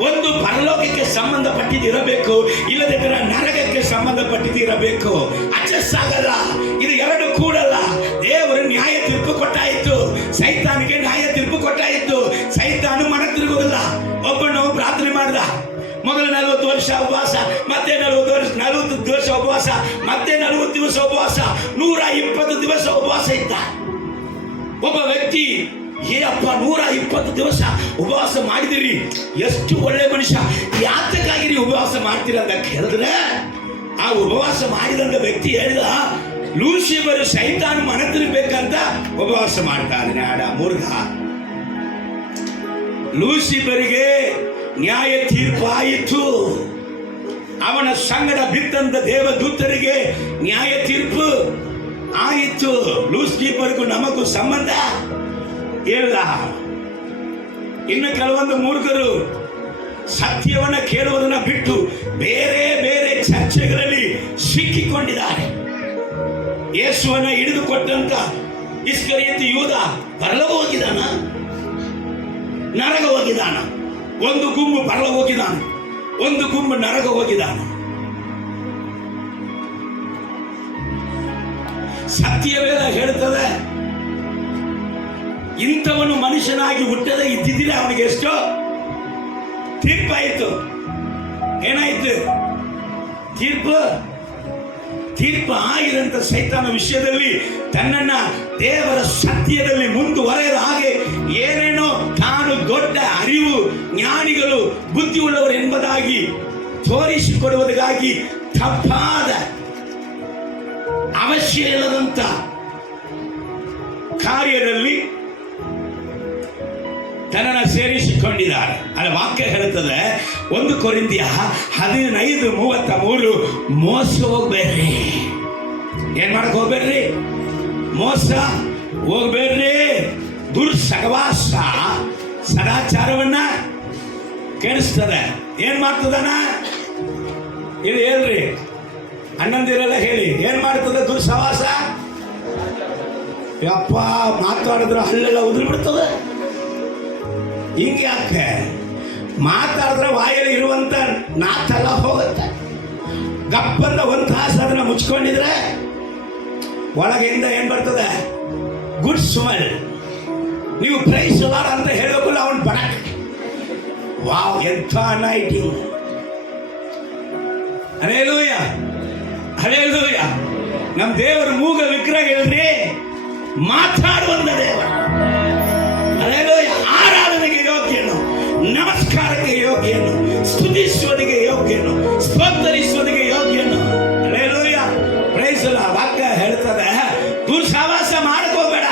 ಒಂದು ಪರಲೋಕಕ್ಕೆ ಸಂಬಂಧಪಟ್ಟಿದ್ದು ಇರಬೇಕು, ಇಲ್ಲದಿದ್ದರೆ ನರಕಕ್ಕೆ ಸಂಬಂಧಪಟ್ಟಿದ್ದು ಇರಬೇಕು. ಅಡ್ಜಸ್ಟ್ ಆಗಲ್ಲ, ಇದು ಎರಡು ಕೂಡಲ್ಲ. ದೇವರು ನ್ಯಾಯ ತೀರ್ಪು ಕೊಟ್ಟಾಯಿತು, ಸೈತಾನಿಗೆ ನ್ಯಾಯ ತೀರ್ಪು ಕೊಟ್ಟಾಯಿತು. ಸೈತಾನು ಮನ ತಿರುಗುವುದಿಲ್ಲ. ಒಬ್ಬನು ಪ್ರಾರ್ಥನೆ ಮಾಡಿದ, ಮೊದಲು 40 ವರ್ಷ ಉಪವಾಸ, ಮತ್ತೆ 40 ದಿವಸ ಉಪವಾಸ, ಮತ್ತೆ 40 ದಿವಸ ಉಪವಾಸ, 120 ದಿವಸ ಉಪವಾಸ ಇದ್ದ. ಒಬ್ಬ ವ್ಯಕ್ತಿ, ಏನಪ್ಪ 120 ದಿವಸ ಉಪವಾಸ ಮಾಡಿದಿರಿ, ಎಷ್ಟು ಒಳ್ಳೆ ಮನುಷ್ಯ, ಯಾತಕ್ಕಾಗಿ ನೀವು ಉಪವಾಸ ಮಾಡ್ತೀರ ಅಂತ ಕೇಳಿದ್ರೆ, ಆ ಉಪವಾಸ ಮಾಡಿದಂತ ವ್ಯಕ್ತಿ ಹೇಳಿದ, ಲೂಸಿಫರ್ ಸೈತಾನ್ ಮನ ತಿರುಗಬೇಕಂತ ಉಪವಾಸ ಮಾಡ್ತಾನೆ. ನಾಡ ಮೂರ್ಖ, ಲೂಸಿಫರ್ಗೆ ನ್ಯಾಯ ತೀರ್ಪು ಆಯಿತು. ಅವನ ಸಂಗಡ ಬಿದ್ದಂತ ದೇವದೂತರಿಗೆ ನ್ಯಾಯ ತೀರ್ಪು ಆಯಿತು. ಲೂಸಿಫರ್ಗೂ ನಮಗೂ ಸಂಬಂಧ ಇಲ್ಲ. ಇನ್ನು ಕೆಲವೊಂದು ಮೂರ್ಖರು ಸತ್ಯವನ್ನ ಕೇಳುವುದನ್ನ ಬಿಟ್ಟು ಬೇರೆ ಬೇರೆ ಚರ್ಚೆಗಳಲ್ಲಿ ಸಿಕ್ಕಿಕೊಂಡಿದ್ದಾರೆ. ಯೇಸುವನ್ನ ಹಿಡಿದುಕೊಟ್ಟಂತ ಇಸ್ಕರಿಯೋತ ಯೂದ ಪರಲೋಕ ಹೋಗಿದಾನ, ನರಕ ಹೋಗಿದಾನ. ಒಂದು ಗುಂಪು ಪರಲೋಕ ಹೋಗಿದಾನ, ಒಂದು ಗುಂಪು ನರಕ ಹೋಗಿದಾನ. ಸತ್ಯವೇದ ಹೇಳ್ತದೆ, ಇಂಥವನು ಮನುಷ್ಯನಾಗಿ ಹುಟ್ಟದೆ ಇದ್ದಿದ್ದರೆ ಅವನಿಗೆ ಎಷ್ಟೋ ತೀರ್ಪಾಯಿತು. ಏನಾಯ್ತು? ತೀರ್ಪು ಆಗಿದಂತ ಸೈತಾನ ವಿಷಯದಲ್ಲಿ ತನ್ನನ್ನ ದೇವರ ಸತ್ಯದಲ್ಲಿ ಮುಂದುವರೆದ ಹಾಗೆ ಏನೇನೋ ತಾನು ದೊಡ್ಡ ಅರಿವು, ಜ್ಞಾನಿಗಳು, ಬುದ್ಧಿ ಉಳ್ಳವರು ಎಂಬುದಾಗಿ ತೋರಿಸಿಕೊಡುವುದಕ್ಕಾಗಿ ತಪ್ಪಾದ ಅವಶ್ಯ ಇಲ್ಲದಂತ ಕಾರ್ಯದಲ್ಲಿ ತನ್ನನ್ನು ಸೇರಿಸಿಕೊಂಡಿದ್ದಾರೆ. ಅಲ್ಲಿ ವಾಕ್ಯ ಹೇಳುತ್ತದೆ, 1 ಕೊರಿಂಥಿಯ 15:33, ಮೋಸ ಹೋಗ್ಬೇಡ್ರಿ. ಏನ್ ಮಾಡಕ್ ಹೋಗ್ಬೇಡ್ರಿ? ಮೋಸ ಹೋಗ್ಬೇಡ್ರಿ. ದುರ್ಸಹವಾಸ ಸದಾಚಾರವನ್ನ ಕೆಡಿಸ್ತದೆ. ಏನ್ ಮಾಡ್ತದನ? ಇದು ಹೇಳ್ರಿ, ಅಣ್ಣಂದಿರೆಲ್ಲ ಹೇಳಿ, ಏನ್ ಮಾಡ್ತದೆ ದುರ್ಸಹವಾಸ? ಯಪ್ಪ, ಮಾತಾಡಿದ್ರೆ ಹಲ್ಲೆಲ್ಲ ಉದುರಿ ಬಿಡ್ತದೆ. ಹಿಂಗೆ ಯಾಕೆ? ಮಾತಾಡಿದ್ರೆ ವಾಯಲ್ಲಿ ಇರುವಂತ ನಾತೆಲ್ಲ ಹೋಗುತ್ತೆ. ಗಪ್ಪಂದ ಒಂದು ತಾಸು ಅದನ್ನ ಮುಚ್ಕೊಂಡಿದ್ರೆ ಒಳಗಿಂದ ಏನ್ ಬರ್ತದೆ? Good smell. ನೀವು ಪ್ರೈಸ್ ಅಂತ ಹೇಳಬೇಕಲ್ಲ, ಅವನ್ ಬಡ ವಾವ್, ಎಂಥ ನೈಟಿಂಗ್. Hallelujah, hallelujah. ನಮ್ಮ ದೇವರ ಮೂಗ ವಿಗ್ರಹ ಹೇಳ್ರಿ, ಮಾತಾಡುವಂತ ದೇವ. ಹಲ್ಲೆಲೂಯಾ. ಆರಾಧನೆಗೆ ಯೋಗ್ಯನು, ನಮಸ್ಕಾರಕ್ಕೆ ಯೋಗ್ಯನು, ಸ್ತುತಿಸುವುದಕ್ಕೆ ಯೋಗ್ಯನು, ಸ್ತೋತ್ತರಿಸುವುದಕ್ಕೆ ಯೋಗ್ಯನು. Hallelujah, praise the Lord. ವಾಕ್ಯ ಹೇಳ್ತದೆ, ದುರ್ಸಹವಾಸ ಮಾಡ್ಕೋಬೇಡ.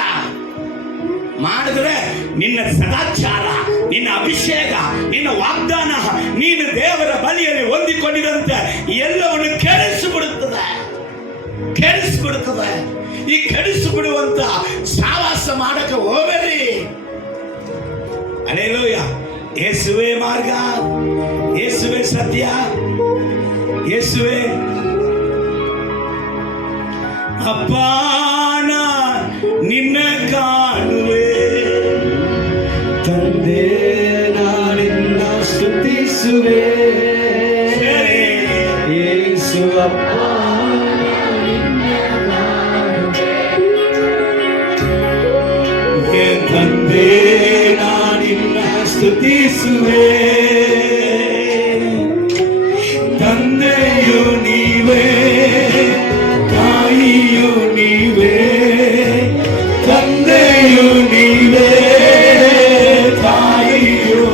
ಮಾಡಿದ್ರೆ ನಿನ್ನ ಸದಾಚಾರ, ನಿನ್ನ ಅಭಿಷೇಕ, ನಿನ್ನ ವಾಗ್ದಾನ, ನೀನು ದೇವರ ಬಳಿಯಲ್ಲಿ ಹೊಂದಿಕೊಂಡಿದಂತೆ ಎಲ್ಲವನ್ನು ಕೆಡಿಸಿಬಿಡುತ್ತದೆ. ಕೆಡಿಸ್ಬಿಡ್ತದೆ. ಈ ಕೆಡಿಸ್ಬಿಡುವಂತ ಸಾವಾಸ ಮಾಡಕ್ಕೆ ಹೋಗಬೇಡಿ. ಹಲ್ಲೆಲೂಯಾ. ಯೇಸುವೇ ಮಾರ್ಗ, ಯೇಸುವೇ ಸತ್ಯ, ಯೇಸುವೇ ಅಪ್ಪ ನಿನ್ನ ಕಾಣುವೆ, ತಂದೆ ನಾನಿನ್ನ ಸ್ತುತಿಸುವೆ, ಯೇಸು ಅಪ್ಪ ತಂದೆ ನಾನಿನ್ನ ಸ್ತುತಿಸುವೆ, ತಂದೆಯು ನೀವೇ, ತಾಯಿಯು ನೀವೇ, ತಂದೆಯು ನೀವೇ, ತಾಯಿಯು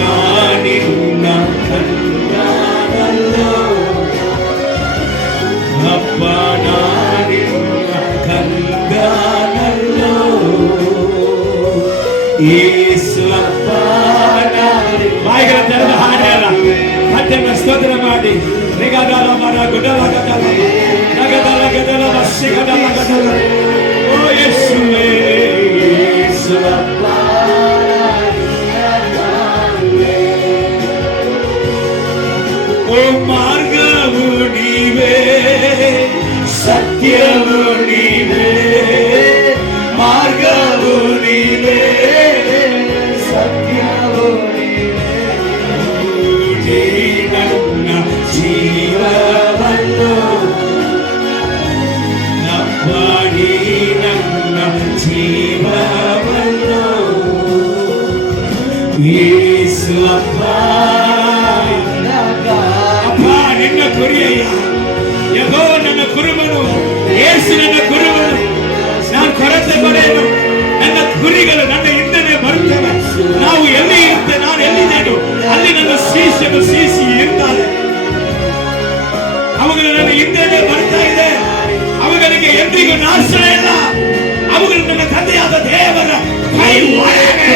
ನಾನಿನ್ನ ಕಂದನಲ್ಲೋ, ಅಪ್ಪ ನಾನಿನ್ನ ಕಂದನಲ್ಲೋ, ಯೇಸು ಅಪ್ಪ ಬಾಯಿಗಳ ತೆರೆದ ಹಾಡಲ್ಲ ಮತ್ತನ್ನ ಸ್ತೋತ್ರ ಮಾಡಿ ನಿಗದಲ ಮರ ಗುಡಲ ಗದಲ ನಗದಲ ಗದಲ ಬಸ್ಸಿ ಗದಲ ಗದಲ. ಓ ಯೇಸುವೇ, ಯೇಸು ಅಪ್ಪ ಓ ಮಾರ್ಗವು ನೀವೇ, ಸತ್ಯವು ನೀವೇ, ಮಾರ್ಗವು ನೀವೇ, ಸತ್ಯವು ನೀವೇ, ನನ್ನ ಜೀವವನ್ನು ನಪ್ಪಡಿ, ನನ್ನ ಜೀವವನ್ನು ಯೇಸು ಅಪ್ಪ ಅಪ್ಪ ನಿನ್ನ ಕುರಿಯಯ್ಯ, ಯೆಹೋವ ನನ್ನ ಕುರುಬನು, ಯೇಸು ನನ್ನ ಕುರುಬನು, ನಾನು ಕೊರತೆ ಪಡೆಯನು, ನನ್ನ ಕುರಿಗಳು ನನ್ನ ಹಿಂದೆನೆ ಬರುತ್ತವೆ. ನಾವು ಎಲ್ಲಿ ಇರುತ್ತೆ, ನಾನು ಎಲ್ಲಿದ್ದೇನು ಅಲ್ಲಿ ನನ್ನ ಶಿಷ್ಯನು ಶಿಷ್ಯ ಇರ್ತಾರೆ. ಅವುಗಳು ನನ್ನ ಹಿಂದೆನೆ ಬರ್ತಾ ಇದೆ, ಅವುಗಳಿಗೆ ಎಂದಿಗೂ ನಾಶ ಇಲ್ಲ. ಅವುಗಳು ನನ್ನ ತಂದೆಯಾದ ದೇವರ ಕೈ ಒಳಗೆ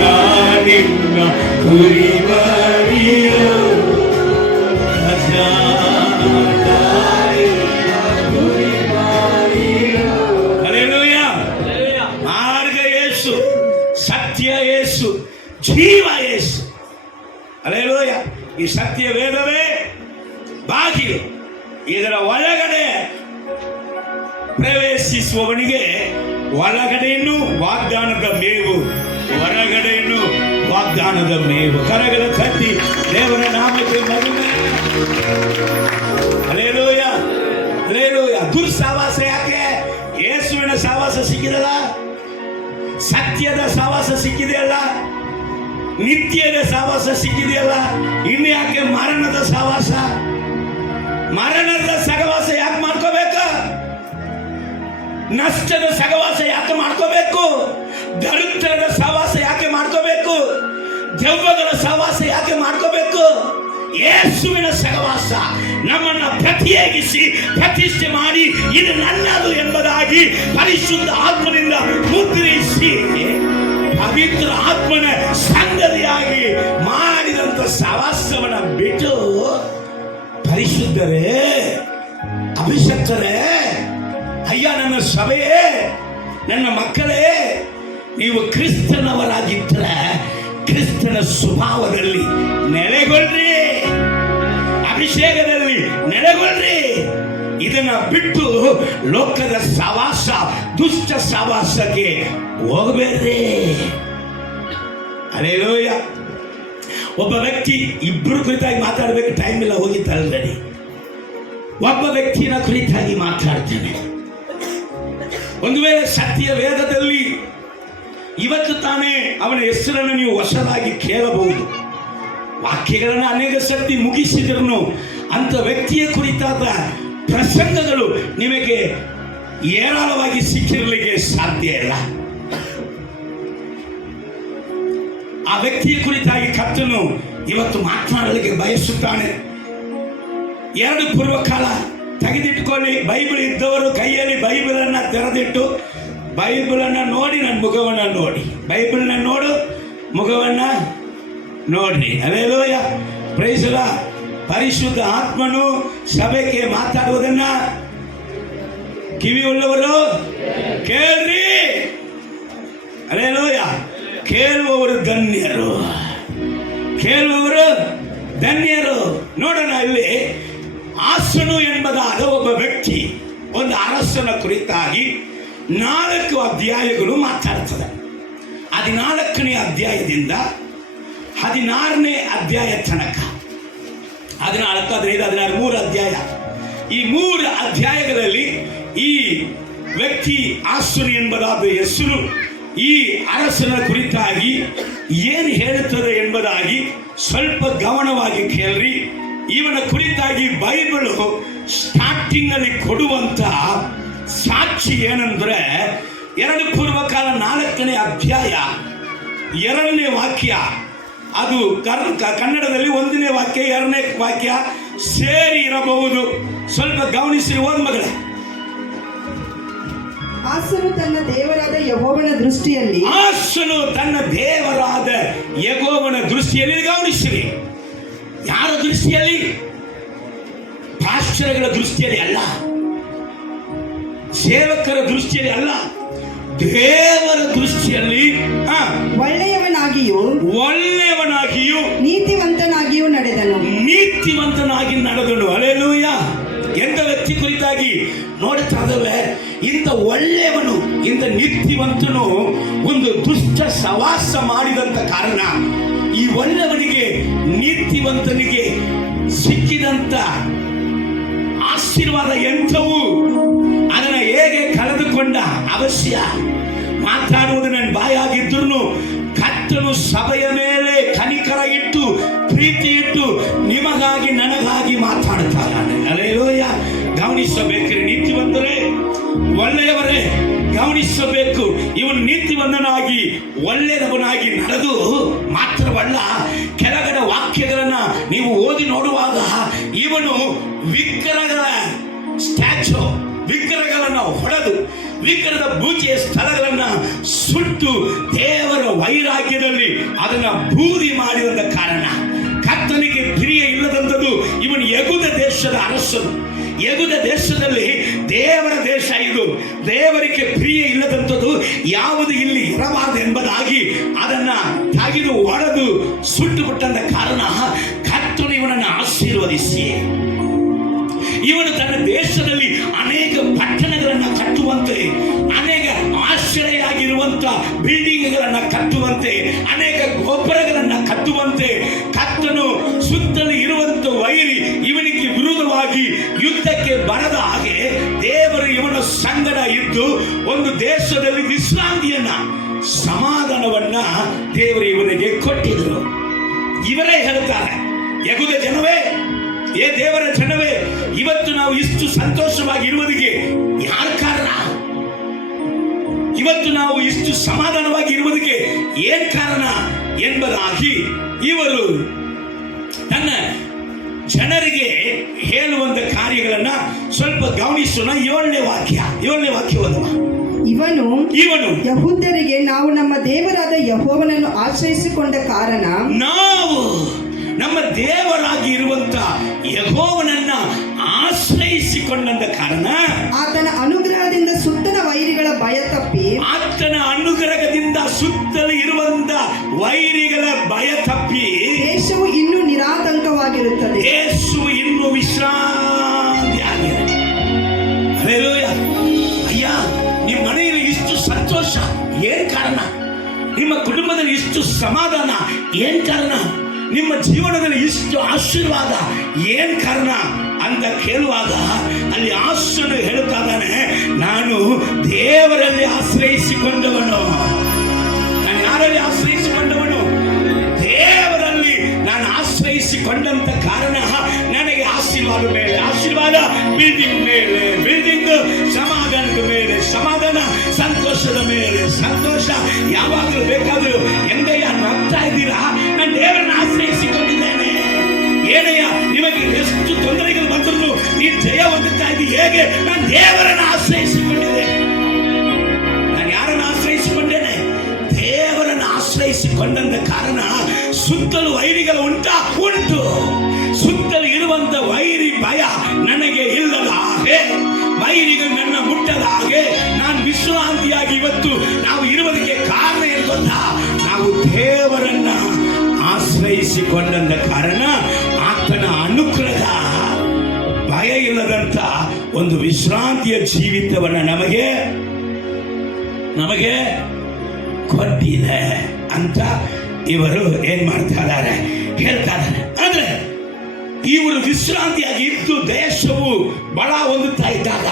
ನಾನಿನ್ನ ಕುರಿಮರಿಯೋ, ಹಲ್ಲೆಲೂಯಾ. ಮಾರ್ಗ ಯೇಸು, ಸತ್ಯ ಯೇಸು, ಜೀವ ಯೇಸು. ಹಲ್ಲೆಲೂಯಾ. ಈ ಸತ್ಯ ವೇದವೇ ಬಾಗಿಲು. ಇದರ ಒಳಗಡೆ ಪ್ರವೇಶಿಸುವವನಿಗೆ ಒಳಗಡೆಯನ್ನು ವಾಗ್ದಾನದ ಮೇವು, ಹೊರಗಡೆಯನ್ನು ವಾಗ್ದಾನದ ಮೇವು. ಕರಗಳ ತಟ್ಟಿ ದೇವರ ನಾಮಕ್ಕೆ ಮಹಿಮೆ. Hallelujah, hallelujah. ದುರ್ಸಾವಾಸ ಯಾಕೆ? ಯೇಸುವಿನ ಸಾವಾಸ ಸಿಕ್ಕಿದಲ್ಲ, ಸತ್ಯದ ಸಾವಾಸ ಸಿಕ್ಕಿದೆಯಲ್ಲ, ನಿತ್ಯದ ಸಾವಾಸ ಸಿಕ್ಕಿದೆಯಲ್ಲ, ಇನ್ಯಾಕೆ ಮರಣದ ಸಾವಾಸ? ಮರಣದ ಸಹವಾಸ ಯಾಕೆ ಮಾಡ್ಕೋಬೇಕು? ನಷ್ಟದ ಸಹವಾಸ ಯಾಕೆ ಮಾಡ್ಕೋಬೇಕು? ದರಿದ್ರದ ಸಹವಾಸ ಯಾಕೆ ಮಾಡ್ಕೋಬೇಕು? ದೆವ್ವಗಳ ಸಹವಾಸ ಯಾಕೆ ಮಾಡ್ಕೋಬೇಕು? ಯೇಸುವಿನ ಸಹವಾಸ ನಮ್ಮನ್ನ ಪ್ರತ್ಯೇಕಿಸಿ ಪ್ರತಿಷ್ಠೆ ಮಾಡಿ ಇದು ನನ್ನದು ಎಂಬುದಾಗಿ ಪರಿಶುದ್ಧ ಆತ್ಮನಿಂದ ಮುದ್ರಿಸಿ ಪವಿತ್ರ ಆತ್ಮನ ಸಂಗತಿಯಾಗಿ ಮಾಡಿದಂತ ಸಹವಾಸವನ್ನ ಬಿಟ್ಟು ಪರಿಶುದ್ಧರೇ, ಅಭಿಷಕ್ತರೇ, ಅಯ್ಯ ನನ್ನ ಸಭೆಯೇ, ನನ್ನ ಮಕ್ಕಳೇ, ನೀವು ಕ್ರಿಸ್ತನವರಾಗಿದ್ದರೆ ಕ್ರಿಸ್ತನ ಸ್ವಭಾವದಲ್ಲಿ ನೆಲೆಗೊಳ್ರಿ, ಅಭಿಷೇಕದಲ್ಲಿ ನೆಲೆಗೊಳ್ರಿ. ಇದನ್ನ ಬಿಟ್ಟು ಲೋಕದ ಸವಾಸ, ದುಷ್ಟ ಸವಾಸಕ್ಕೆ ಹೋಗಬೇಡ್ರಿ. ಹಲ್ಲೆಲೂಯಾ. ಒಬ್ಬ ವ್ಯಕ್ತಿ, ಇಬ್ಬರು ಕುರಿತಾಗಿ ಮಾತಾಡಬೇಕು, ಟೈಮ್ ಇಲ್ಲ, ಹೋಗಿತ್ತು ಆಲ್ರೆಡಿ. ಒಬ್ಬ ವ್ಯಕ್ತಿನ ಕುರಿತಾಗಿ ಮಾತಾಡ್ತೇನೆ. ಒಂದು ವೇಳೆ ಸತ್ಯ ವೇದದಲ್ಲಿ ಇವತ್ತು ತಾನೇ ಅವನ ಹೆಸರನ್ನು ನೀವು ಹೊಸದಾಗಿ ಕೇಳಬಹುದು. ವಾಕ್ಯಗಳನ್ನು ಅನೇಕ ಸರ್ತಿ ಮುಗಿಸಿದ್ರು ಅಂತ ವ್ಯಕ್ತಿಯ ಕುರಿತಾದ ಪ್ರಸಂಗಗಳು ನಿಮಗೆ ಏರಾಳವಾಗಿ ಸಿಕ್ಕಿರಲಿಕ್ಕೆ ಸಾಧ್ಯ ಇಲ್ಲ. ಆ ವ್ಯಕ್ತಿಯ ಕುರಿತಾಗಿ ಕರ್ತನು ಇವತ್ತು ಮಾತನಾಡಲಿಕ್ಕೆ ಬಯಸುತ್ತಾನೆ. 2 ಪೂರ್ವಕಾಲ ತೆಗೆದಿಟ್ಕೊಳ್ಳಿ. ಬೈಬಲ್ ಇದ್ದವರು ಕೈಯಲ್ಲಿ ಬೈಬಲನ್ನ ತೆರೆದಿಟ್ಟು ಬೈಬಲನ್ನ ನೋಡಿ ನನ್ನ ಮುಖವನ್ನ ನೋಡಿ, ಬೈಬಲ್ನ ನೋಡು, ಮುಖವನ್ನ ನೋಡ್ರಿ. Hallelujah, praise the Lord. ಪರಿಶುದ್ಧ ಆತ್ಮನು ಸಭೆಗೆ ಮಾತಾಡುವುದನ್ನ ಕಿವಿ ಉಳ್ಳವರು ಕೇಳ್ರಿ. ಹಲ್ಲೆಲೂಯ. ಕೇಳುವವರು ಧನ್ಯರು, ಕೇಳುವವರು ಧನ್ಯರು. ನೋಡೋಣ, ಇಲ್ಲಿ ಆಸನು ಎಂಬುದಾದ ಒಬ್ಬ ವ್ಯಕ್ತಿ ಒಂದು ಅರಸನ ಕುರಿತಾಗಿ 4 ಅಧ್ಯಾಯಗಳು ಮಾತಾಡ್ತದೆ. 14ನೇ ಅಧ್ಯಾಯದಿಂದ 16ನೇ ಅಧ್ಯಾಯ ತನಕ, 14, 15, 16, 3 ಅಧ್ಯಾಯ. ಈ 3 ಅಧ್ಯಾಯಗಳಲ್ಲಿ ಈ ವ್ಯಕ್ತಿ ಆಸನು ಎಂಬುದಾದ ಹೆಸರು ಈ ಅರಸನ ಕುರಿತಾಗಿ ಏನು ಹೇಳುತ್ತದೆ ಎಂಬುದಾಗಿ ಸ್ವಲ್ಪ ಗಮನವಾಗಿ ಕೇಳ್ರಿ. ಇವನ ಕುರಿತಾಗಿ ಬೈಬಲ್ ಸ್ಟಾರ್ಟಿಂಗ್ ಅಲ್ಲಿ ಕೊಡುವಂತ ಸಾಕ್ಷಿ ಏನಂದ್ರೆ 2 ಪೂರ್ವಕಾಲ 4ನೇ ಅಧ್ಯಾಯ 2ನೇ ವಾಕ್ಯ. ಅದು ಕನ್ನಡದಲ್ಲಿ 1ನೇ ವಾಕ್ಯ 2ನೇ ವಾಕ್ಯ ಸೇರಿ ಇರಬಹುದು. ಸ್ವಲ್ಪ ಗಮನಿಸಿರುವ ಮಗಳೇ. ಆಸನು ತನ್ನ ದೇವರಾದ ಯೆಹೋವನ ದೃಷ್ಟಿಯಲ್ಲಿ, ಆಸನು ತನ್ನ ದೇವರಾದ ಯೆಹೋವನ ದೃಷ್ಟಿಯಲ್ಲಿ, ಗಮನಿಸಿರಿ, ಯಾರ ದೃಷ್ಟಿಯಲ್ಲಿ? ಪಾಸ್ಟರ್ಗಳ ದೃಷ್ಟಿಯಲ್ಲಿ ಅಲ್ಲ, ಸೇವಕರ ದೃಷ್ಟಿಯಲ್ಲಿ ಅಲ್ಲ, ದೇವರ ದೃಷ್ಟಿಯಲ್ಲಿ ಒಳ್ಳೆಯವನಾಗಿಯೂ ನೀತಿವಂತನಾಗಿಯೂ ನೀತಿವಂತನಾಗಿ ನಡೆದನು. ಹಲ್ಲೆಲೂಯ. ಎಂತ ವ್ಯಕ್ತಿ ಕುರಿತಾಗಿ ನೋಡ್ತಾ ಇದ್ದೇವೆ. ಇಂಥ ಒಳ್ಳೆಯವನು, ಇಂಥ ನೀತಿವಂತನು ಒಂದು ದುಷ್ಟ ಸವಾಸ ಮಾಡಿದಂತ ಕಾರಣ ಈ ಒಳ್ಳೆಯವನಿಗೆ, ನೀತಿವಂತನಿಗೆ ಸಿಕ್ಕಿದಂತ ಆಶೀರ್ವಾದ ಎಂಥವು, ಅದನ್ನ ಹೇಗೆ ಕಳೆದುಕೊಂಡ ಅವಶ್ಯ ಮಾತಾಡುವುದು ನನ್ನ ಬಾಯಾಗಿದ್ದರೂ ಕರ್ತನು ಸಭೆಯ ಮೇಲೆ ಕನಿಕರ ಇಟ್ಟು ಪ್ರೀತಿ ಇಟ್ಟು ನಿಮಗಾಗಿ ನನಗಾಗಿ ಮಾತಾಡುತ್ತಾನೆ. ಹಲ್ಲೆಲೂಯ. ಗಮನಿಸಬೇಕ್ರಿ, ನೀತಿವಂತರೇ, ಒಳ್ಳೆಯವರೇ, ಗಮನಿಸಬೇಕು. ಇವನು ನೀತಿವಂತನಾಗಿ ಒಳ್ಳೆಯವನಾಗಿ ನಡೆದು ಮಾತ್ರವಲ್ಲ, ಕೆಳಗಡೆ ವಾಕ್ಯಗಳನ್ನ ನೀವು ಓದಿ ನೋಡುವಾಗ ಇವನು ವಿಗ್ರಹಗಳ ಸ್ಟ್ಯಾಚು, ವಿಗ್ರಹಗಳನ್ನು ಹೊಡೆದು ವಿಗ್ರಹದ ಪೂಜೆಯ ಸ್ಥಳಗಳನ್ನ ಸುಟ್ಟು ದೇವರ ವೈರಾಗ್ಯದಲ್ಲಿ ಅದನ್ನ ಬೂದಿ ಮಾಡಿದ ಕಾರಣ ಕರ್ತನಿಗೆ ಪ್ರಿಯ ಇಲ್ಲದಂಥದ್ದು. ಇವನು ಯೆಹೂದ ದೇಶದ ಅರಸನು. ಯೆಹೂದ ದೇಶದಲ್ಲಿ ದೇವರ ದೇಶ ಇದು, ದೇವರಿಗೆ ಪ್ರಿಯ ಇಲ್ಲದಂಥದ್ದು ಯಾವುದು ಇಲ್ಲಿ ಇರಬಾರದು ಎಂಬುದಾಗಿ ಅದನ್ನ ತೆಗೆದು ಒಡೆದು ಸುಟ್ಟು ಬಿಟ್ಟಂತ ಕಾರಣ ಕರ್ತನು ಇವನನ್ನು ಆಶೀರ್ವದಿಸಿ ಇವನು ತನ್ನ ದೇಶದಲ್ಲಿ ಅನೇಕ ಪಟ್ಟಣಗಳನ್ನ ಕಟ್ಟುವಂತೆ, ಅನೇಕ ಆಶ್ರಯಾಗಿರುವಂತ ಬಿಲ್ಡಿಂಗ್ಗಳನ್ನ ಕಟ್ಟುವಂತೆ, ಅನೇಕ ಗೋಪುರಗಳನ್ನ ಕಟ್ಟುವಂತೆ, ಕರ್ತನು ಸುತ್ತಲೂ ಇರುವಂತ ವೈರಿ ಇವನಿಗೆ ವಿರುದ್ಧವಾಗಿ ಯುದ್ಧಕ್ಕೆ ಬರದ ಹಾಗೆ ದೇವರು ಇವನ ಸಂಗಡ ಇದ್ದು ಒಂದು ದೇಶದಲ್ಲಿ ವಿಶ್ರಾಂತಿಯನ್ನ, ಸಮಾಧಾನವನ್ನ ದೇವರು ಇವನಿಗೆ ಕೊಟ್ಟಿದ್ರು. ಇವರೇ ಹೇಳ್ತಾರೆ, ಯೆಹೂದ ಜನವೇ, ಏ ದೇವರ ಜನವೇ, ಇವತ್ತು ನಾವು ಇಷ್ಟು ಸಂತೋಷವಾಗಿ ಇರುವುದಕ್ಕೆ ಯಾರ ಕಾರಣ? ಇವತ್ತು ನಾವು ಇಷ್ಟು ಸಮಾಧಾನವಾಗಿ ಇರುವುದಕ್ಕೆ ಏನ್ ಕಾರಣ ಎಂಬುದಾಗಿ ಇವರು ತನ್ನ ಜನರಿಗೆ ಹೇಳುವಂತ ಕಾರ್ಯಗಳನ್ನ ಸ್ವಲ್ಪ ಗಮನಿಸೋಣ. 7ನೇ ವಾಕ್ಯ ಓದುವ. ಇವನು ಯೆಹೂದ್ಯರಿಗೆ ನಾವು ನಮ್ಮ ದೇವರಾದ ಯೆಹೋವನನ್ನು ಆಶ್ರಯಿಸಿಕೊಂಡ ಕಾರಣ, ನಾವು ನಮ್ಮ ದೇವರಾಗಿ ಇರುವಂತ ಯೆಹೋವನನ್ನ ಆಶ್ರಯಿಸಿಕೊಂಡ ಕಾರಣ, ಆತನ ಅನುಗ್ರಹದಿಂದ ಸುತ್ತಲ ವೈರಿಗಳ ಭಯ ತಪ್ಪಿ, ಆತನ ಅನುಗ್ರಹದಿಂದ ಸುತ್ತಲೂ ಇರುವಂತ ವೈರಿಗಳ ಭಯ ತಪ್ಪಿ ದೇಶವು ಇನ್ನೂ ನಿರಾತಂಕವಾಗಿರುತ್ತದೆ, ದೇಶವು ಇನ್ನೂ ವಿಶ್ರಾಂತಿಯಾಗಿದೆ. ಹಲ್ಲೆಲೂಯ. ಅಯ್ಯ, ನಿಮ್ಮ ಮನೆಯಲ್ಲಿ ಇಷ್ಟು ಸಂತೋಷ ಏನ್ ಕಾರಣ? ನಿಮ್ಮ ಕುಟುಂಬದಲ್ಲಿ ಇಷ್ಟು ಸಮಾಧಾನ ಏನ್ ಕಾರಣ? ನಿಮ್ಮ ಜೀವನದಲ್ಲಿ ಇಷ್ಟು ಆಶೀರ್ವಾದ ಏನ್ ಕಾರಣ ಅಂತ ಕೇಳುವಾಗ ಅಲ್ಲಿ ಆಸನು ಹೇಳುತ್ತಾ ಇದ್ದಾನೆ, ನಾನು ದೇವರಲ್ಲಿ ಆಶ್ರಯಿಸಿಕೊಂಡವನು. ನಾನು ಯಾರಲ್ಲಿ ಆಶ್ರಯಿಸಿಕೊಂಡವನು? ದೇವರಲ್ಲಿ ನಾನು ಆಶ್ರಯಿಸಿಕೊಂಡಂತ ಕಾರಣ ನನಗೆ ಆಶೀರ್ವಾದ ಮೇಲೆ ಆಶೀರ್ವಾದ, ಬಿಲ್ಡಿಂಗ್ ಮೇಲೆ ಬಿಲ್ಡಿಂಗ್, ಸಮಾಧಾನದ ಮೇಲೆ ಸಮಾಧಾನ, ಸಂತೋಷದ ಮೇಲೆ ಸಂತೋಷ. ಯಾವಾಗಲೂ ಬೇಕಾದರೂ ಎಂದಯ್ಯ ನಗ್ತಾ ಇದ್ದೀರಾ? ನಾನು ದೇವರನ್ನ ಆಶ್ರಯಿಸಿಕೊಂಡಿದ್ದೇನೆ. ಏನಯ್ಯ, ನಿಮಗೆ ಎಷ್ಟು ತೊಂದರೆಗಳು ಬಂದರೂ ನೀವು ಜಯ ಹೊಂದುತ್ತಾ ಆರಿಸಿಕೊಂಡಂತ ಕಾರಣ ಸುತ್ತಲೂ ವೈರಿಗಳು ಉಂಟು. ಸುತ್ತಲೂ ಇರುವಂತ ವೈರಿ ಭಯ ನನಗೆ ಇಲ್ಲದ ಹಾಗೆ, ವೈರಿಗಳು ನನ್ನ ಮುಟ್ಟದ ಹಾಗೆ ನಾನು ವಿಶ್ರಾಂತಿಯಾಗಿ ಇವತ್ತು ನಾವು ಇರುವುದಕ್ಕೆ ಕಾರಣ ಏನು ಗೊತ್ತಾ? ನಾವು ದೇವರನ್ನ ಆಶ್ರಯಿಸಿಕೊಂಡಂತ ಕಾರಣ ಆತನ ಅನುಗ್ರಹ ಭಯ ಇಲ್ಲದಂತ ಒಂದು ವಿಶ್ರಾಂತಿಯ ಜೀವಿತವನ್ನ ನಮಗೆ ಕೊಟ್ಟಿದೆ ಅಂತ ಇವರು ಏನ್ ಮಾಡ್ತಾ ಇದ್ದಾರೆ, ಹೇಳ್ತಾ ಇದ್ದಾರೆ. ಆದ್ರೆ ಇವರು ವಿಶ್ರಾಂತಿಯಾಗಿ ಇದ್ದು ದೇಶವು ಬಹಳ ಹೊಂದುತ್ತಾ ಇದ್ದಾಗ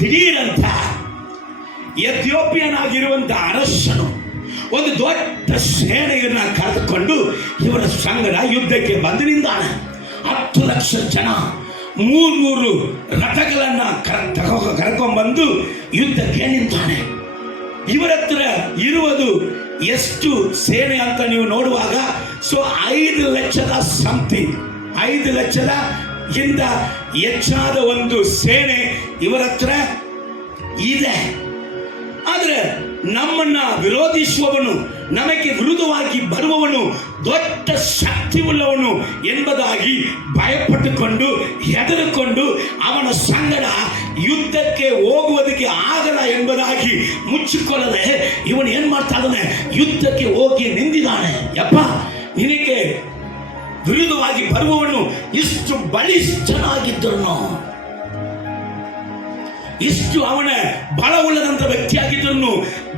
ದಿಢೀರಂತ ಎಥಿಯೋಪಿಯನ್ ಆಗಿರುವಂತ ಅರಸನು ಒಂದು ದೊಡ್ಡ ಸೇನೆಯನ್ನ ಕರೆದುಕೊಂಡು ಇವರ ಸಂಗಡ ಯುದ್ಧಕ್ಕೆ ಬಂದು ನಿಂತಾನೆ. 10 ಲಕ್ಷ ಜನ 300 ರಥಗಳನ್ನ ಕರ್ಕೊಂಡ್ಬಂದು ಯುದ್ಧಕ್ಕೆ ನಿಂತಾನೆ. ಇವರ ಹತ್ರ ಇರುವುದು ಎಷ್ಟು ಸೇನೆ ಅಂತ ನೀವು ನೋಡುವಾಗ 5 ಲಕ್ಷದ ಸಮಥಿಂಗ್, 5 ಲಕ್ಷದ ಇಂದ ಹೆಚ್ಚಾದ ಒಂದು ಸೇನೆ ಇವರ ಹತ್ರ ಇದೆ. ಆದ್ರೆ ನಮ್ಮನ್ನ ವಿರೋಧಿಸುವವನು, ನಮಗೆ ವಿರುದ್ಧವಾಗಿ ಬರುವವನು ದೊಡ್ಡ ಶಕ್ತಿ ಉಳ್ಳವನು ಎಂಬುದಾಗಿ ಭಯಪಟ್ಟುಕೊಂಡು ಹೆದರಿಕೊಂಡು ಅವನ ಸಂಗಡ ಯುದ್ಧಕ್ಕೆ ಹೋಗುವುದಕ್ಕೆ ಆಗಲ್ಲ ಎಂಬುದಾಗಿ ಮುಚ್ಚಿಕೊಳ್ಳದೆ ಇವನು ಏನ್ ಮಾಡ್ತಾ ಇದ್ದಾನೆ, ಯುದ್ಧಕ್ಕೆ ಹೋಗಿ ನಿಂತಿದ್ದಾನೆ. ಯಪ್ಪ, ನಿನಗೆ ವಿರುದ್ಧವಾಗಿ ಬರುವವನು ಇಷ್ಟು ಬಲಿಷ್ಠನಾಗಿದ್ದನು, ಇಷ್ಟು ಅವನ ಬಲವುಳ್ಳದಂತ ವ್ಯಕ್ತಿಯಾಗಿದ್ದನು,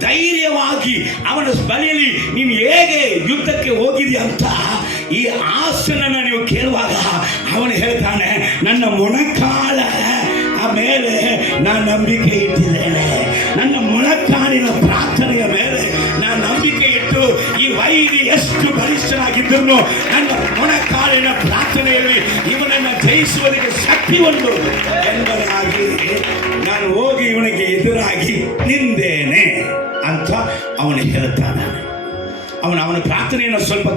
ಧೈರ್ಯವಾಗಿ ಅವನ ಬಳಿಯಲ್ಲಿ ನೀನು ಹೇಗೆ ಯುದ್ಧಕ್ಕೆ ಹೋಗಿದ್ಯಾ ಅಂತ ಈ ಆಸನನ್ನ ನೀವು ಕೇಳುವಾಗ ಅವನು ಹೇಳ್ತಾನೆ, ನನ್ನ ಮೊಣಕಾಲ ಮೇಲೆ ನಾನು ನಂಬಿಕೆ ಇಟ್ಟಿದ್ದೇನೆ, ನನ್ನ ಮೊಣಕಾಲಿನ ಪ್ರಾರ್ಥನೆಯ ಮೇಲೆ ನಾನು ನಂಬಿಕೆ ಇಟ್ಟು ಈ ವೈರಿ ಎಷ್ಟು ಬಲಿಷ್ಠನಾಗಿದ್ದನು ನನ್ನ ಮೊಣಕಾಲಿನ ಪ್ರಾರ್ಥನೆಯಲ್ಲಿ ಇವನನ್ನು ಜಯಿಸುವುದಕ್ಕೆ ಶಕ್ತಿ ಉಂಟು ಎಂಬುದಾಗಿ ನಾನು ಹೋಗಿ ಇವನಿಗೆ ಎದುರಾಗಿ ನಿಂದೇನೆ ಅಂತ ಅವನು ಹೇಳ್ತಾನೆ. ಅವನ ಪ್ರಾರ್ಥನೆಯನ್ನು ಸ್ವಲ್ಪ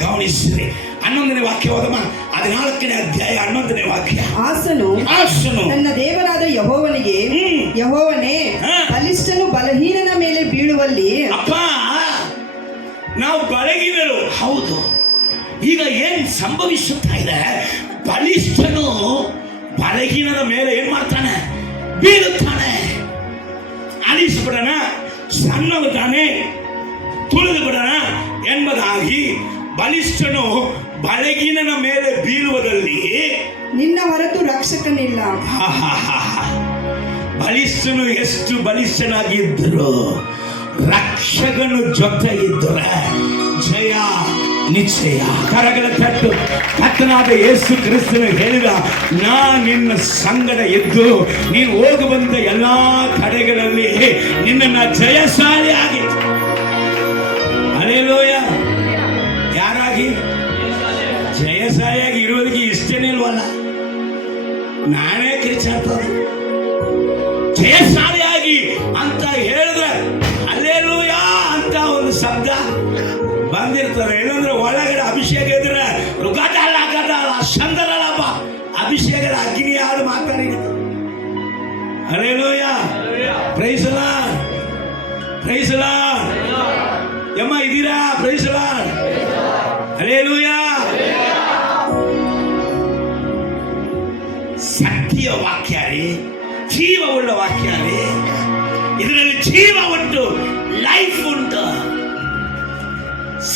ಗಮನಿಸಿರಿ. 11ನೇ ವಾಕ್ಯ ಹೋದಮ್ಮ, 14ನೇ ಅಧ್ಯಾಯ 11ನೇ ವಾಕ್ಯ. ಆಸನು ನನ್ನ ದೇವರಾದ ಯೆಹೋವನೇ, ಬಲಿಷ್ಠನು ಬಲಹೀನನ ಮೇಲೆ ಬೀಳುವಲ್ಲಿ. ಅಪ್ಪ, ನಾವು ಬಲಹೀನರು ಹೌದು. ಈಗ ಏನ್ ಸಂಭವಿಸುತ್ತಾ ಇದೆ, ಬಲಿಷ್ಠನು ಬಲಹೀನನ ಮೇಲೆ ಏನ್ ಮಾಡ್ತಾನೆ, ಬೀಳುತ್ತಾನೆ. ಅಳಿಸ್ಬಿಡೋಣ, ಸಣ್ಣವು ತಾನೆ, ತುಳಿದು ಬಿಡೋಣ ಎಂಬುದಾಗಿ ಬಲಿಷ್ಠನು ಬಲಹೀನನ ಮೇಲೆ ಬೀಳುವುದಲ್ಲಿ ನಿನ್ನ ಹೊರತು ರಕ್ಷಕನಿಲ್ಲ. ಬಲಿಷ್ಠನು ಎಷ್ಟು ಬಲಿಷ್ಠನಾಗಿದ್ದರು, ರಕ್ಷಕನು ಜೊತೆ ಇದ್ದರೆ ಜಯ ನಿಶ್ಚಯ. ಕರಗಳ ತಟ್ಟು ಕರ್ತನಾದ ಯೇಸು ಕ್ರಿಸ್ತನು ಹೇಳಿದ, ನಾ ನಿನ್ನ ಸಂಗಡ ಇದ್ದು ನೀನು ಹೋಗುವಂತ ಎಲ್ಲಾ ಕಡೆಗಳಲ್ಲಿ ನಿನ್ನ ಜಯಶಾಲಿಯಾಗಿ, ಹಲ್ಲೆಲೂಯ, ಯಾರಾಗಿ ಜಯಶಾಲಿಯಾಗಿ ಇರೋದಕ್ಕೆ ಇಷ್ಟೇನೇ ಇಲ್ವಲ್ಲ, ನಾನೇ ಕಿರಿಚಾಡ್ತದೆ ಜಯಶಾಲಿಯಾಗಿ ಅಂತ ಹೇಳಿದ್ರೆ ಹಲ್ಲೆಲೂಯ ಅಂತ ಒಂದು ಶಬ್ದ ಬಂದಿರ್ತದೆ. ಏನಂದ್ರೆ ಒಳಗಡೆ ಅಭಿಷೇಕ ಇದ್ರೆ ರುಗಾಟಲ್ಲ ಚಂದರಲ್ಲಪ್ಪ, ಅಭಿಷೇಕದ ಅಗ್ನಿ ಯಾರು ಮಾತಾಡಿದ. Hallelujah, praise Lord, praise Lord. ಯಮ್ಮ ಇದ್ದೀರಾ? Praise Lord, hallelujah. ಸತ್ಯ ವಾಕ್ಯ ರೀ, ಜೀವವುಳ್ಳ ವಾಕ್ಯ ರೀ. ಇದರಲ್ಲಿ ಜೀವ ಉಂಟು, ಲೈಫ್ ಉಂಟು.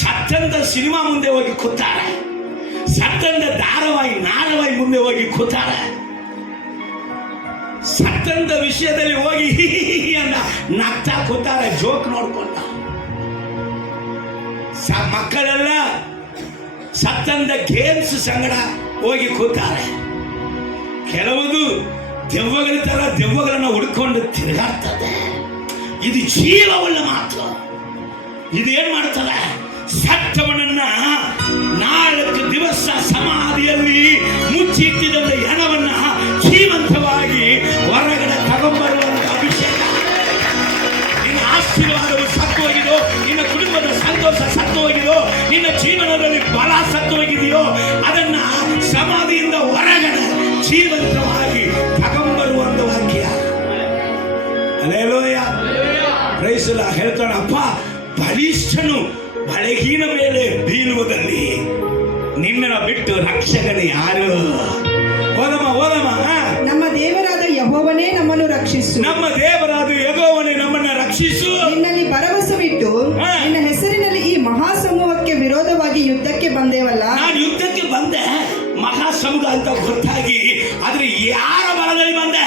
ಸತ್ತಂದ ಸಿನಿಮಾ ಮುಂದೆ ಹೋಗಿ ಕೂತಾರೆ, ಸತ್ತಂದ ನಾರವಾಯಿ ಮುಂದೆ ಹೋಗಿ ಕೂತಾರೆ, ಸತ್ತಂದ ವಿಷಯದಲ್ಲಿ ಹೋಗಿ ಅನ್ನ ನಗ್ತಾ ಕೂತಾರೆ, ಜೋಕ್ ನೋಡ್ಕೊಂಡ. ಮಕ್ಕಳೆಲ್ಲ ಸತ್ತಂದ ಗೇಮ್ಸ್ ಸಂಗಡ ಹೋಗಿ ಕೂತಾರೆ. ಕೆಲವುದು ದೆವ್ವಗಳ ತರ ದೆವ್ವಗಳನ್ನ ಹುಡ್ಕೊಂಡು ತಿರುಗಾಡ್ತದೆ. ಇದು ಜೀವವಲ್ಲ ಮಾತು. ಇದೇನ್ ಮಾಡ್ತದೆ, ಸತ್ತವನನ್ನ 4 ದಿವಸ ಸಮಾಧಿಯಲ್ಲಿ ಮುಚ್ಚಿಟ್ಟಿದ್ದ ಹೆಣವನ್ನ ಜೀವಂತವಾಗಿ ಹೊರಗಡೆ ತಗೊಂಡ್ಬರುವಂತ ಅಭಿಷೇಕ. ನಿನ್ನ ಆಶೀರ್ವಾದವು ಸತ್ತು ಹೋಗಿದೋ, ನಿನ್ನ ಕುಟುಂಬದ ಸಂತೋಷ ಸತ್ತು ಹೋಗಿದೋ, ನಿನ್ನ ಜೀವನದಲ್ಲಿ ಬಲ ಸತ್ತು ಹೋಗಿದೆಯೋ, ಅದನ್ನ ಸಮಾಧಿಯಿಂದ ಹೊರಗಡೆ ಜೀವಂತವಾಗಿ ತಗೊಂಡ್ಬರುವಂತ ವಾಕ್ಯ. Hallelujah, praise Lord. ಹೇಳ್ತಾನೆ, ಅಪ್ಪ ಬಲಿಷ್ಠನು ಬಲಹೀನ ಮೇಲೆ ಬೀಳುವುದಲ್ಲಿ ನಿನ್ನನ್ನು ಬಿಟ್ಟು ರಕ್ಷಕನು ಯಾರು? ಓದಮ್ಮ ನಮ್ಮ ದೇವರಾದ ಯೆಹೋವನೇ ನಮ್ಮನ್ನು ರಕ್ಷಿಸು. ನಮ್ಮ ದೇವರಾದ ಯೆಹೋವನೇ ನಮ್ಮನ್ನ ರಕ್ಷಿಸು. ನಿನ್ನಲ್ಲಿ ಭರವಸವಿಟ್ಟು ನಿನ್ನ ಹೆಸರಿನಲ್ಲಿ ಈ ಮಹಾಸಮೂಹಕ್ಕೆ ವಿರೋಧವಾಗಿ ಯುದ್ಧಕ್ಕೆ ಬಂದೇವಲ್ಲ. ನಾನು ಯುದ್ಧಕ್ಕೆ ಬಂದೆ, ಮಹಾಸಮೂಹ ಅಂತ ಗೊತ್ತಾಗಿ, ಆದ್ರೆ ಯಾರ ಬಲದಲ್ಲಿ ಬಂದೆ?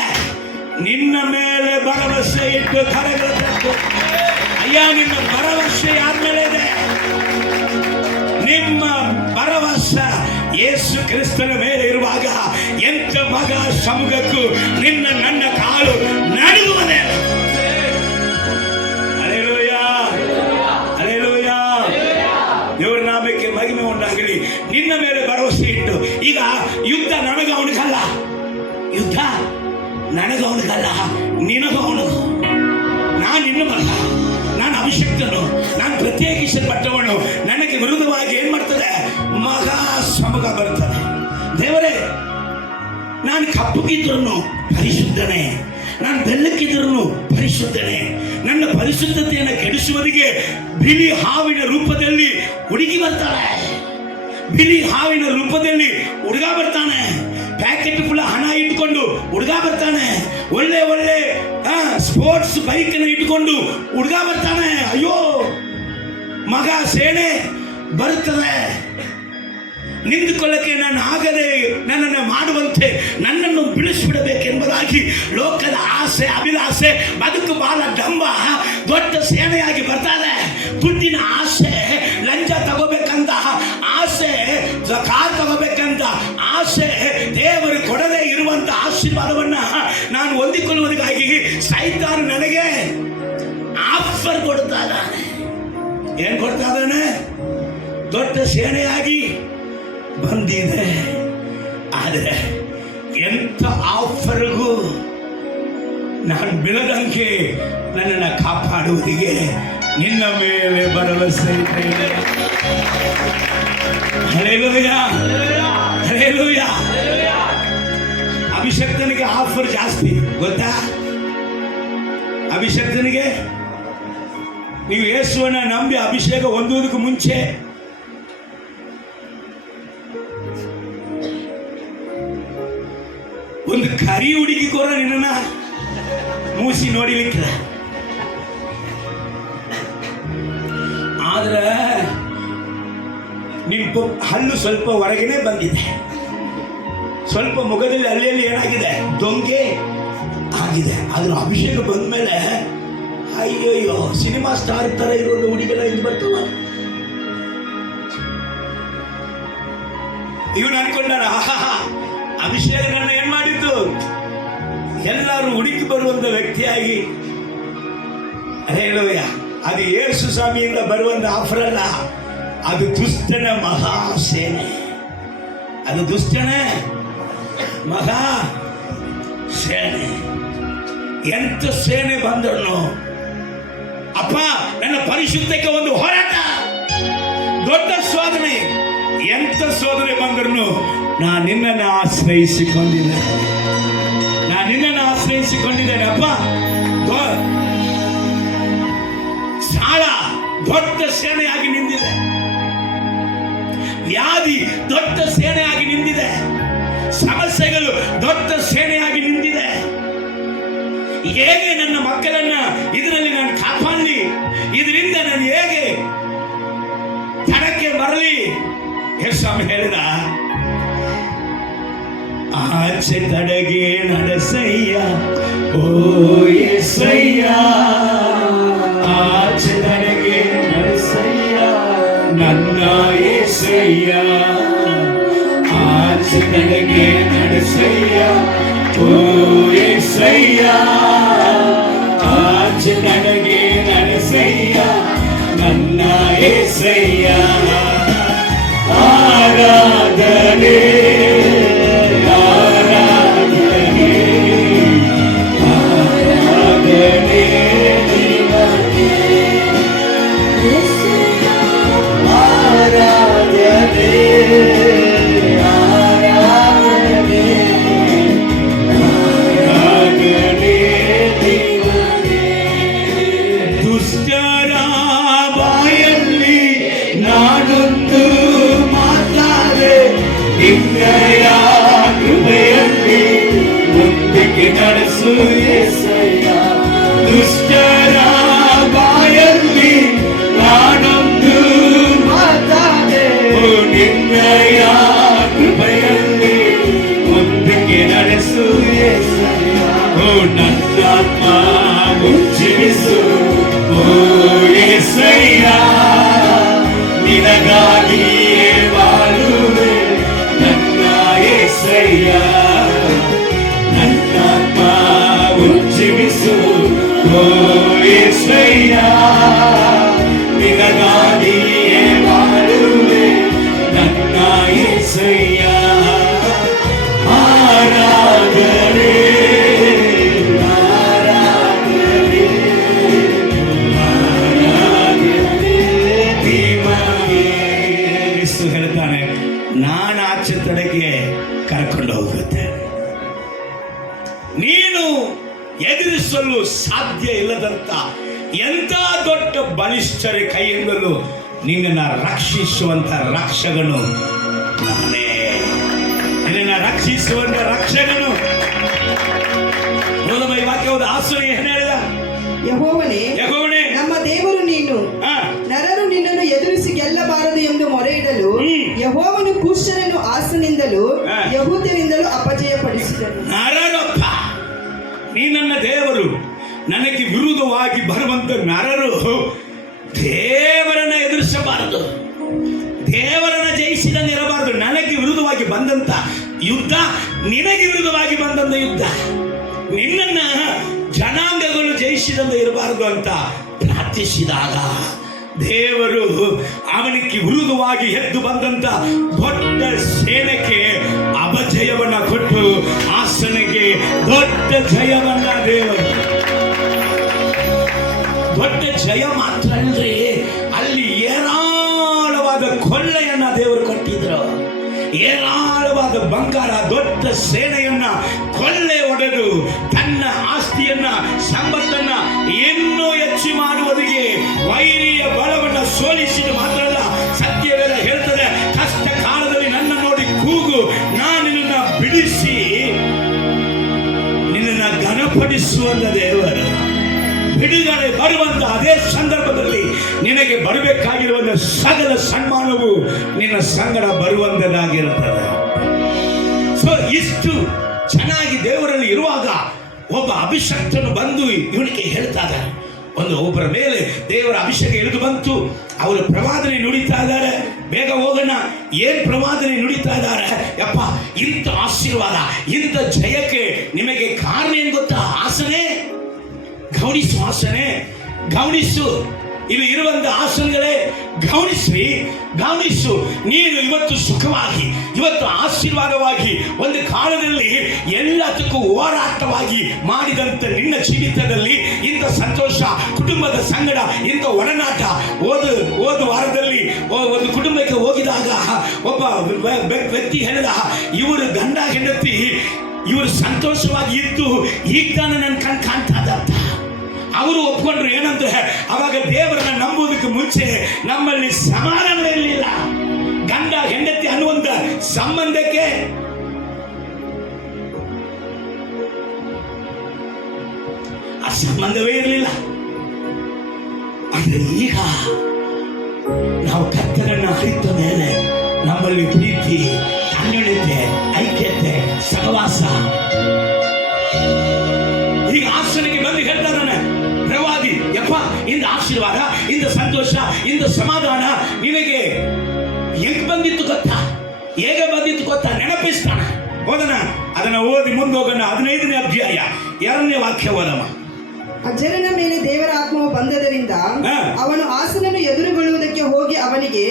ನಿನ್ನ ಮೇಲೆ ಭರವಸೆ ಇಟ್ಟು ಕರೆಗಳು ತಟ್ಟು. ಅಯ್ಯ, ನಿನ್ನ ಭರವಸೆ ಯಾರ ಮೇಲೆ ಇದೆ? ನಿಮ್ಮ ಭರವಸೆ ಯೇಸು ಕ್ರಿಸ್ತನ ಮೇಲೆ ಇರುವಾಗ ಎಂತ ಮಗ ಸಮೂಹಕ್ಕೂ ನನ್ನ ಕಾಲು ನಡುಗುವುದೇ. Hallelujah, hallelujah. ದೇವರ ನಾಮಕ್ಕೆ ಮಹಿಮೆ ಉಂಟಾಗಲಿ. ನಿನ್ನ ಮೇಲೆ ಭರವಸೆ ಇಟ್ಟು, ಈಗ ಯುದ್ಧ ನನಗವನಿಗಲ್ಲ, ಯುದ್ಧ ನನಗವನಿಗಲ್ಲ, ನಿನಗವನಿಗೂ. ನಾನು ನಿನ್ನ ಮಗ, ನಾನು ಅಭಿಷಕ್ತನು, ನಾನು ಪ್ರತ್ಯೇಕಿಸಲ್ಪಟ್ಟವನು. ನನಗೆ ವಿರುದ್ಧವಾಗಿ ಏನ್ ಮಾಡ್ತದೆ? ಮಹಾ ಸಮೂಹ ಬರ್ತದೆ. ದೇವರೇ, ನಾನು ಕಪ್ಪಗಿದ್ರು ಪರಿಶುದ್ಧನೇ, ನಾನು ಬೆಲ್ಲಕ್ಕಿದ್ರು ಪರಿಶುದ್ಧನೇ. ನನ್ನ ಪರಿಶುದ್ಧತೆಯನ್ನು ಕೆಡಿಸುವುದಕ್ಕೆ ಬಿಳಿ ಹಾವಿನ ರೂಪದಲ್ಲಿ ಹುಡುಗಿ ಬರ್ತಾಳೆ, ಬಿಳಿ ಹಾವಿನ ರೂಪದಲ್ಲಿ ಹುಡುಗ ಬರ್ತಾನೆ, ಪ್ಯಾಕೆಟ್ ಫುಲ್ ಹಣ ಇಟ್ಕೊಂಡು ಹುಡುಗ ಬರ್ತಾನೆ, ಒಳ್ಳೆ ಒಳ್ಳೆ ಸ್ಪೋರ್ಟ್ಸ್ ಬೈಕ್ ಅನ್ನು ಇಟ್ಕೊಂಡು ಹುಡುಗ ಬರ್ತಾನೆ. ಅಯ್ಯೋ, ಮಗ ಸೇನೆ ಬರುತ್ತದೆ. ನಿಂತುಕೊಳ್ಳಕ್ಕೆ ನಾನು ಆಗದೆ ನನ್ನನ್ನು ಮಾಡುವಂತೆ ನನ್ನನ್ನು ಬಿಡಿಸಿಬಿಡಬೇಕೆಂಬುದಾಗಿ ಲೋಕದ ಆಸೆ, ಅಭಿಲಾಷೆ, ಬದುಕು ಬಾಳ ಡಂಬ ದೊಡ್ಡ ಸೇನೆಯಾಗಿ ಬರ್ತಾರೆ. ದುಡ್ಡಿನ ಆಸೆ, ಲಂಚ ತಗೋಬೇಕಂತ ಆಸೆ, ಕಾರ್ ತಗೋಬೇಕಂತ ಆಸೆ, ದೇವರು ಕೊಡದೇ ಇರುವಂತ ಆಶೀರ್ವಾದವನ್ನ ನಾನು ಹೊಂದಿಕೊಳ್ಳುವುದಕ್ಕಾಗಿ ಸೈತಾನ ನನಗೆ ಆಫರ್ ಕೊಡ್ತಾ ಇದ್ದಾನೆ. ಏನ್ ಕೊಡ್ತಾ ಇದ್ದಾನೆ? ದೊಡ್ಡ ಸೇನೆಯಾಗಿ ಬಂದಿದೆ. ಆದರೆ ಎಂಥ ಆಫರ್ಗೂ ನಾನು ಬೀಳದಂಗೆ ನನ್ನನ್ನು ಕಾಪಾಡುವುದಿಗೆ ನಿನ್ನ ಮೇಲೆ ಭರವಸೆ ಇದೆ. Hallelujah, hallelujah. ಅಭಿಷಕ್ತನಿಗೆ ಆಫರ್ ಜಾಸ್ತಿ ಗೊತ್ತಾ? ಅಭಿಷಕ್ತನಿಗೆ ನೀವು ಯೇಸುವನ್ನ ನಂಬಿ ಅಭಿಷೇಕ ಹೊಂದುವುದಕ್ಕೆ ಮುಂಚೆ ಒಂದು ಕರಿ ಹುಡುಗಿ ಕೂಡ ನಿನ್ನ ಮೂಸಿ ನೋಡಿಲಿಕ್ಕಿಲ್ಲ. ಆದ್ರೆ ನಿನ್ ಹಲ್ಲು ಸ್ವಲ್ಪ ಹೊರಗೇನೆ ಬಂದಿದೆ, ಸ್ವಲ್ಪ ಮುಖದಲ್ಲಿ ಅಲ್ಲಿ ಏನಾಗಿದೆ? ದೊಂಗೆ ಆಗಿದೆ. ಆದ್ರೆ ಅಭಿಷೇಕ ಬಂದ ಮೇಲೆ ಅಯ್ಯೋಯ್ಯೋ, ಸಿನಿಮಾ ಸ್ಟಾರ್ ತರ ಇರೋದು ಹುಡುಗಿಲ್ಲ ಇಲ್ಲಿ ಬರ್ತವ. ಇವನು ಅನ್ಕೊಂಡಾರ, ಅಭಿಷೇಕ ನನ್ನ ಏನ್ ಮಾಡಿದ್ದು? ಎಲ್ಲರೂ ಹುಡುಕಿ ಬರುವಂತ ವ್ಯಕ್ತಿಯಾಗಿ. ಹೇಳುವ ಅದು ಯೇಸು ಸ್ವಾಮಿಯಿಂದ ಬರುವಂತ ಆಫರ್ ಅಲ್ಲ, ಅದು ದುಷ್ಟನ ಮಹಾ ಸೇನೆ. ಅದು ದುಷ್ಟನ ಮಹಾ ಸೇನೆ. ಎಂತ ಸೇನೆ ಬಂದ್ರು ಅಪ್ಪ, ನನ್ನ ಪರಿಶುದ್ಧಕ್ಕೆ ಒಂದು ಹೋರಾಟ, ದೊಡ್ಡ ಶೋಧನೆ. ಎಂತ ಶೋಧನೆ ಬಂದ್ರು ನಾನು ನಿನ್ನನ್ನು ಆಶ್ರಯಿಸಿಕೊಂಡಿದ್ದೇನೆ, ನಾನು ನಿನ್ನನ್ನು ಆಶ್ರಯಿಸಿಕೊಂಡಿದ್ದೇನೆ ಅಪ್ಪ. ಸಾಲ ದೊಡ್ಡ ಸೇನೆಯಾಗಿ ನಿಂತಿದೆ, ವ್ಯಾಧಿ ದೊಡ್ಡ ಸೇನೆಯಾಗಿ ನಿಂತಿದೆ, ಸಮಸ್ಯೆಗಳು ದೊಡ್ಡ ಸೇನೆಯಾಗಿ ನಿಂತಿದೆ. ಹೇಗೆ ನನ್ನ ಮಕ್ಕಳನ್ನ ಇದರಲ್ಲಿ ನಾನು ಕಾಪಾಡಲಿ? ಇದರಿಂದ ನಾನು ಹೇಗೆ ತಡಕ್ಕೆ ಬರಲಿ? ಯೇಸು ಹೇಳಿದ, ಆಚೆ ಕಡೆಗೆ ನಡೆಸಯ್ಯ ಓ ಯೇಸಯ್ಯ, ಆಚೆ ಕಡೆಗೆ ನಡೆಸಯ್ಯ ನನ್ನ ಯೇಸಯ್ಯ, ಆಚೆ ಕಡೆಗೆ ನಡೆಸಯ್ಯ ಓ ಯೇಸಯ್ಯ, ಆಚೆ ಕಡೆಗೆ ನಡೆಸಯ್ಯ ನನ್ನ ಯೇಸಯ್ಯ. ಆರಾಧನೆ ಆರಾಧನೆ ಆರಾಧನೆ ಆರಾಧನೆ ಆರಾಧನೆ ಆರಾಧನೆ ದುಷ್ಟರ ಬಾಯಿ యేసయ్య ನಿನಗಾಗಿಯೇ ಮಾಡುವೆ ನನ್ನ యేసయ్ಯ ಆರಾಧನೆ ಆರಾಧನೆ ಆರಾಧನೆ ನಿಮಗೆ. ಯೇಸು ಹೇಳ್ತಾನೆ, ನಾನು ಆಚೆ ತಡೆಗೆ ಕರ್ಕೊಂಡು ಹೋಗುತ್ತೆ. ನೀನು ಎದುರಿಸಲು ಸಾಧ್ಯ ಇಲ್ಲದಂತ ಎಂತ ದೊಡ್ಡ ಬಲಿಷ್ಠರ ಕೈಯಿಂದಲೂ ನಿನ್ನನ್ನು ರಕ್ಷಿಸುವಂತ ರಕ್ಷಕನು ನಾನೇ. ನಿನ್ನನ್ನು ರಕ್ಷಿಸುವಂತ ರಕ್ಷಕನು. ನೋಡಮ್ಮ, ಈ ವಾಕ್ಯವಾದ ಆಸನೆ ಏನ್ ಹೇಳಿದ? ಯೆಹೋವನೇ ಯೆಹೋವನೇ, ನಮ್ಮ ದೇವರು ನೀನು, ಹಾ, ನರರು ನಿನ್ನನ್ನು ಎದುರಿಸಿ ಗೆಲ್ಲಬಾರದು ಎಂದು ಮೊರೆ ಇಡಲು ಯೆಹೋವನು ಕೂಷನನ್ನು ಆಸನಿಂದಲೂ ಹಾ. ಯಹೂದ್ಯರಿಂದಲೂ ಅಪಜಯಪಡಿಸಿದನು. ನರರಪ್ಪ, ನೀ ನನ್ನ ದೇವರು. ನನಗೆ ವಿರುದ್ಧವಾಗಿ ಬರುವಂತ ನರರು ದೇವರನ್ನ ಎದುರಿಸಬಾರದು, ದೇವರನ್ನ ಜಯಿಸಿದಂಗಿರಬಾರದು. ನನಗೆ ವಿರುದ್ಧವಾಗಿ ಬಂದಂತ ಯುದ್ಧ ನಿನಗೆ ವಿರುದ್ಧವಾಗಿ ಬಂದಂತ ಯುದ್ಧ. ನಿನ್ನನ್ನ ಜನಾಂಗಗಳು ಜಯಿಸಿದಂತ ಇರಬಾರದು ಅಂತ ಪ್ರಾರ್ಥಿಸಿದಾಗ ದೇವರು ಅವನಿಗೆ ವಿರುದ್ಧವಾಗಿ ಎದ್ದು ಬಂದಂತ ದೊಡ್ಡ ಸೇನೆಗೆ ಅಪಜಯವನ್ನ ಕೊಟ್ಟು ಆಸನಿಗೆ ದೊಡ್ಡ ಜಯವನ್ನ ದೇವರು. ದೊಡ್ಡ ಜಯ ಮಾತ್ರ ಅಲ್ರಿ, ಅಲ್ಲಿ ಏರಾಳವಾದ ಕೊಳ್ಳೆಯನ್ನ ದೇವರು ಕೊಟ್ಟಿದ್ರು. ಏರಾಳವಾದ ಬಂಗಾರ, ದೊಡ್ಡ ಸೇನೆಯನ್ನ ಕೊಳ್ಳೆ ಹೊಡೆದು ತನ್ನ ಆಸ್ತಿಯನ್ನ ಸಂಪತ್ತನ್ನ ಇನ್ನೂ ಹೆಚ್ಚು ಮಾಡುವುದಕ್ಕೆ ವೈರಿಯ ಬಲವನ್ನ ಸೋಲಿಸಿದ ಮಾತ್ರ ಅಲ್ಲ, ಸತ್ಯವೆಲ್ಲ ಹೇಳ್ತದೆ, ಕಷ್ಟ ಕಾಲದಲ್ಲಿ ನನ್ನ ನೋಡಿ ಕೂಗು, ನಾನು ನಿನ್ನ ಬಿಡಿಸಿ ನಿನ್ನ ಘನಪಡಿಸುವಂತ ದೇವರು. ಬಿಡುಗಡೆ ಬರುವಂತ ಅದೇ ಸಂದರ್ಭದಲ್ಲಿ ನಿನಗೆ ಬರಬೇಕಾಗಿರುವಂತ ಸಕಲ ಸನ್ಮಾನವು ನಿನ್ನ ಸಂಗಡ ಬರುವಂತದಾಗಿರುತ್ತದೆ. ಸೊ ಇಷ್ಟು ಚೆನ್ನಾಗಿ ದೇವರಲ್ಲಿ ಇರುವಾಗ ಒಬ್ಬ ಅಭಿಷಕ್ತನು ಬಂದು ಇವನಿಗೆ ಹೇಳ್ತಾ ಇದ್ದಾರೆ. ಒಬ್ಬರ ಮೇಲೆ ದೇವರ ಅಭಿಷೇಕ ಇಳಿದು ಬಂತು. ಅವರು ಪ್ರವಾದನೆ ನುಡಿತಾ ಇದ್ದಾರೆ. ಬೇಗ ಹೋಗೋಣ. ಏನ್ ಪ್ರವಾದನೆ ನುಡಿತಾ ಇದ್ದಾರೆ? ಯಪ್ಪ, ಇಂಥ ಆಶೀರ್ವಾದ, ಇಂಥ ಜಯಕ್ಕೆ ನಿಮಗೆ ಕಾರಣ ಏನ್ ಗೊತ್ತಾ? ಆಸನೆ ಗೌಣಿಸು, ಆಸನೆ ಗೌಣಿಸು. ಇಲ್ಲಿ ಇರುವಂತ ಆಸನಗಳೇ ಗೌಣಿಸು. ನೀನು ಇವತ್ತು ಸುಖವಾಗಿ, ಇವತ್ತು ಆಶೀರ್ವಾದವಾಗಿ, ಒಂದು ಕಾಲದಲ್ಲಿ ಎಲ್ಲದಕ್ಕೂ ಹೋರಾಟವಾಗಿ ಮಾಡಿದಂತ ನಿನ್ನ ಜೀವಿತದಲ್ಲಿ ಇಂಥ ಸಂತೋಷ, ಕುಟುಂಬದ ಸಂಗಡ ಇಂಥ ಒಡನಾಟ. ಹೋದ ವಾರದಲ್ಲಿ ಒಂದು ಕುಟುಂಬಕ್ಕೆ ಹೋಗಿದಾಗ ಒಬ್ಬ ವ್ಯಕ್ತಿ ಹೇಳಿದ, ಇವರು ಗಂಡ ಹೆಂಡತಿ ಇವರು ಸಂತೋಷವಾಗಿ ಇದ್ದು ಈಗ ತಾನೇ ನನ್ನ ಕಾಣ್ತಾ ಇದ್ದಂತ. ಅವರು ಒಪ್ಕೊಂಡ್ರು. ಏನಂದ್ರೆ, ಅವಾಗ ದೇವರನ್ನ ನಂಬುವುದಕ್ಕೆ ಮುಂಚೆ ನಮ್ಮಲ್ಲಿ ಸಮಾಧಾನ ಇರಲಿಲ್ಲ. ಗಂಡ ಹೆಂಡತಿ ಅನ್ನುವಂತ ಸಂಬಂಧಕ್ಕೆ ಆ ಸಂಬಂಧವೇ ಇರಲಿಲ್ಲ. ಆದರೆ ಈಗ ನಾವು ಕರ್ತನನ್ನ ಅರಿತ ಮೇಲೆ ನಮ್ಮಲ್ಲಿ ಪ್ರೀತಿ, ಅನ್ಯೋನ್ಯತೆ, ಐಕ್ಯತೆ, ಸಹವಾಸ. ಈಗ ಆಸನಿಗೆ ಬಂದು ಹೇಳ್ತಾ ಇದ್ದಾನೆ ಪ್ರವಾದಿ, ಯಪ್ಪ, ಇಂದ ಆಶೀರ್ವಾದ, ಇಂದ ಸಂತೋಷ, ಇಂದ ಸಮಾಧಾನ ನಿನಗೆ ಹೇಗೆ ಬಂದಿತ್ತು ಗೊತ್ತಾ? ಹೇಗೆ ಬಂದಿತ್ತು ಗೊತ್ತಾ? ನೆನಪಿಸ್ತಾನ. ಓದನ, ಅದನ್ನ ಓದಿ ಮುಂದೆ ಹೋಗೋಣ. 15ನೇ ಅಧ್ಯಾಯ 2ನೇ ವಾಕ್ಯ ಓದಮ್ಮ. ಅಜ್ಜರನ ಮೇಲೆ ದೇವರ ಆತ್ಮವು ಬಂದದರಿಂದ ಅವನು ಆಸನನ್ನು ಎದುರುಗೊಳ್ಳುವುದಕ್ಕೆ ಹೋಗಿ ಅವನಿಗೆ,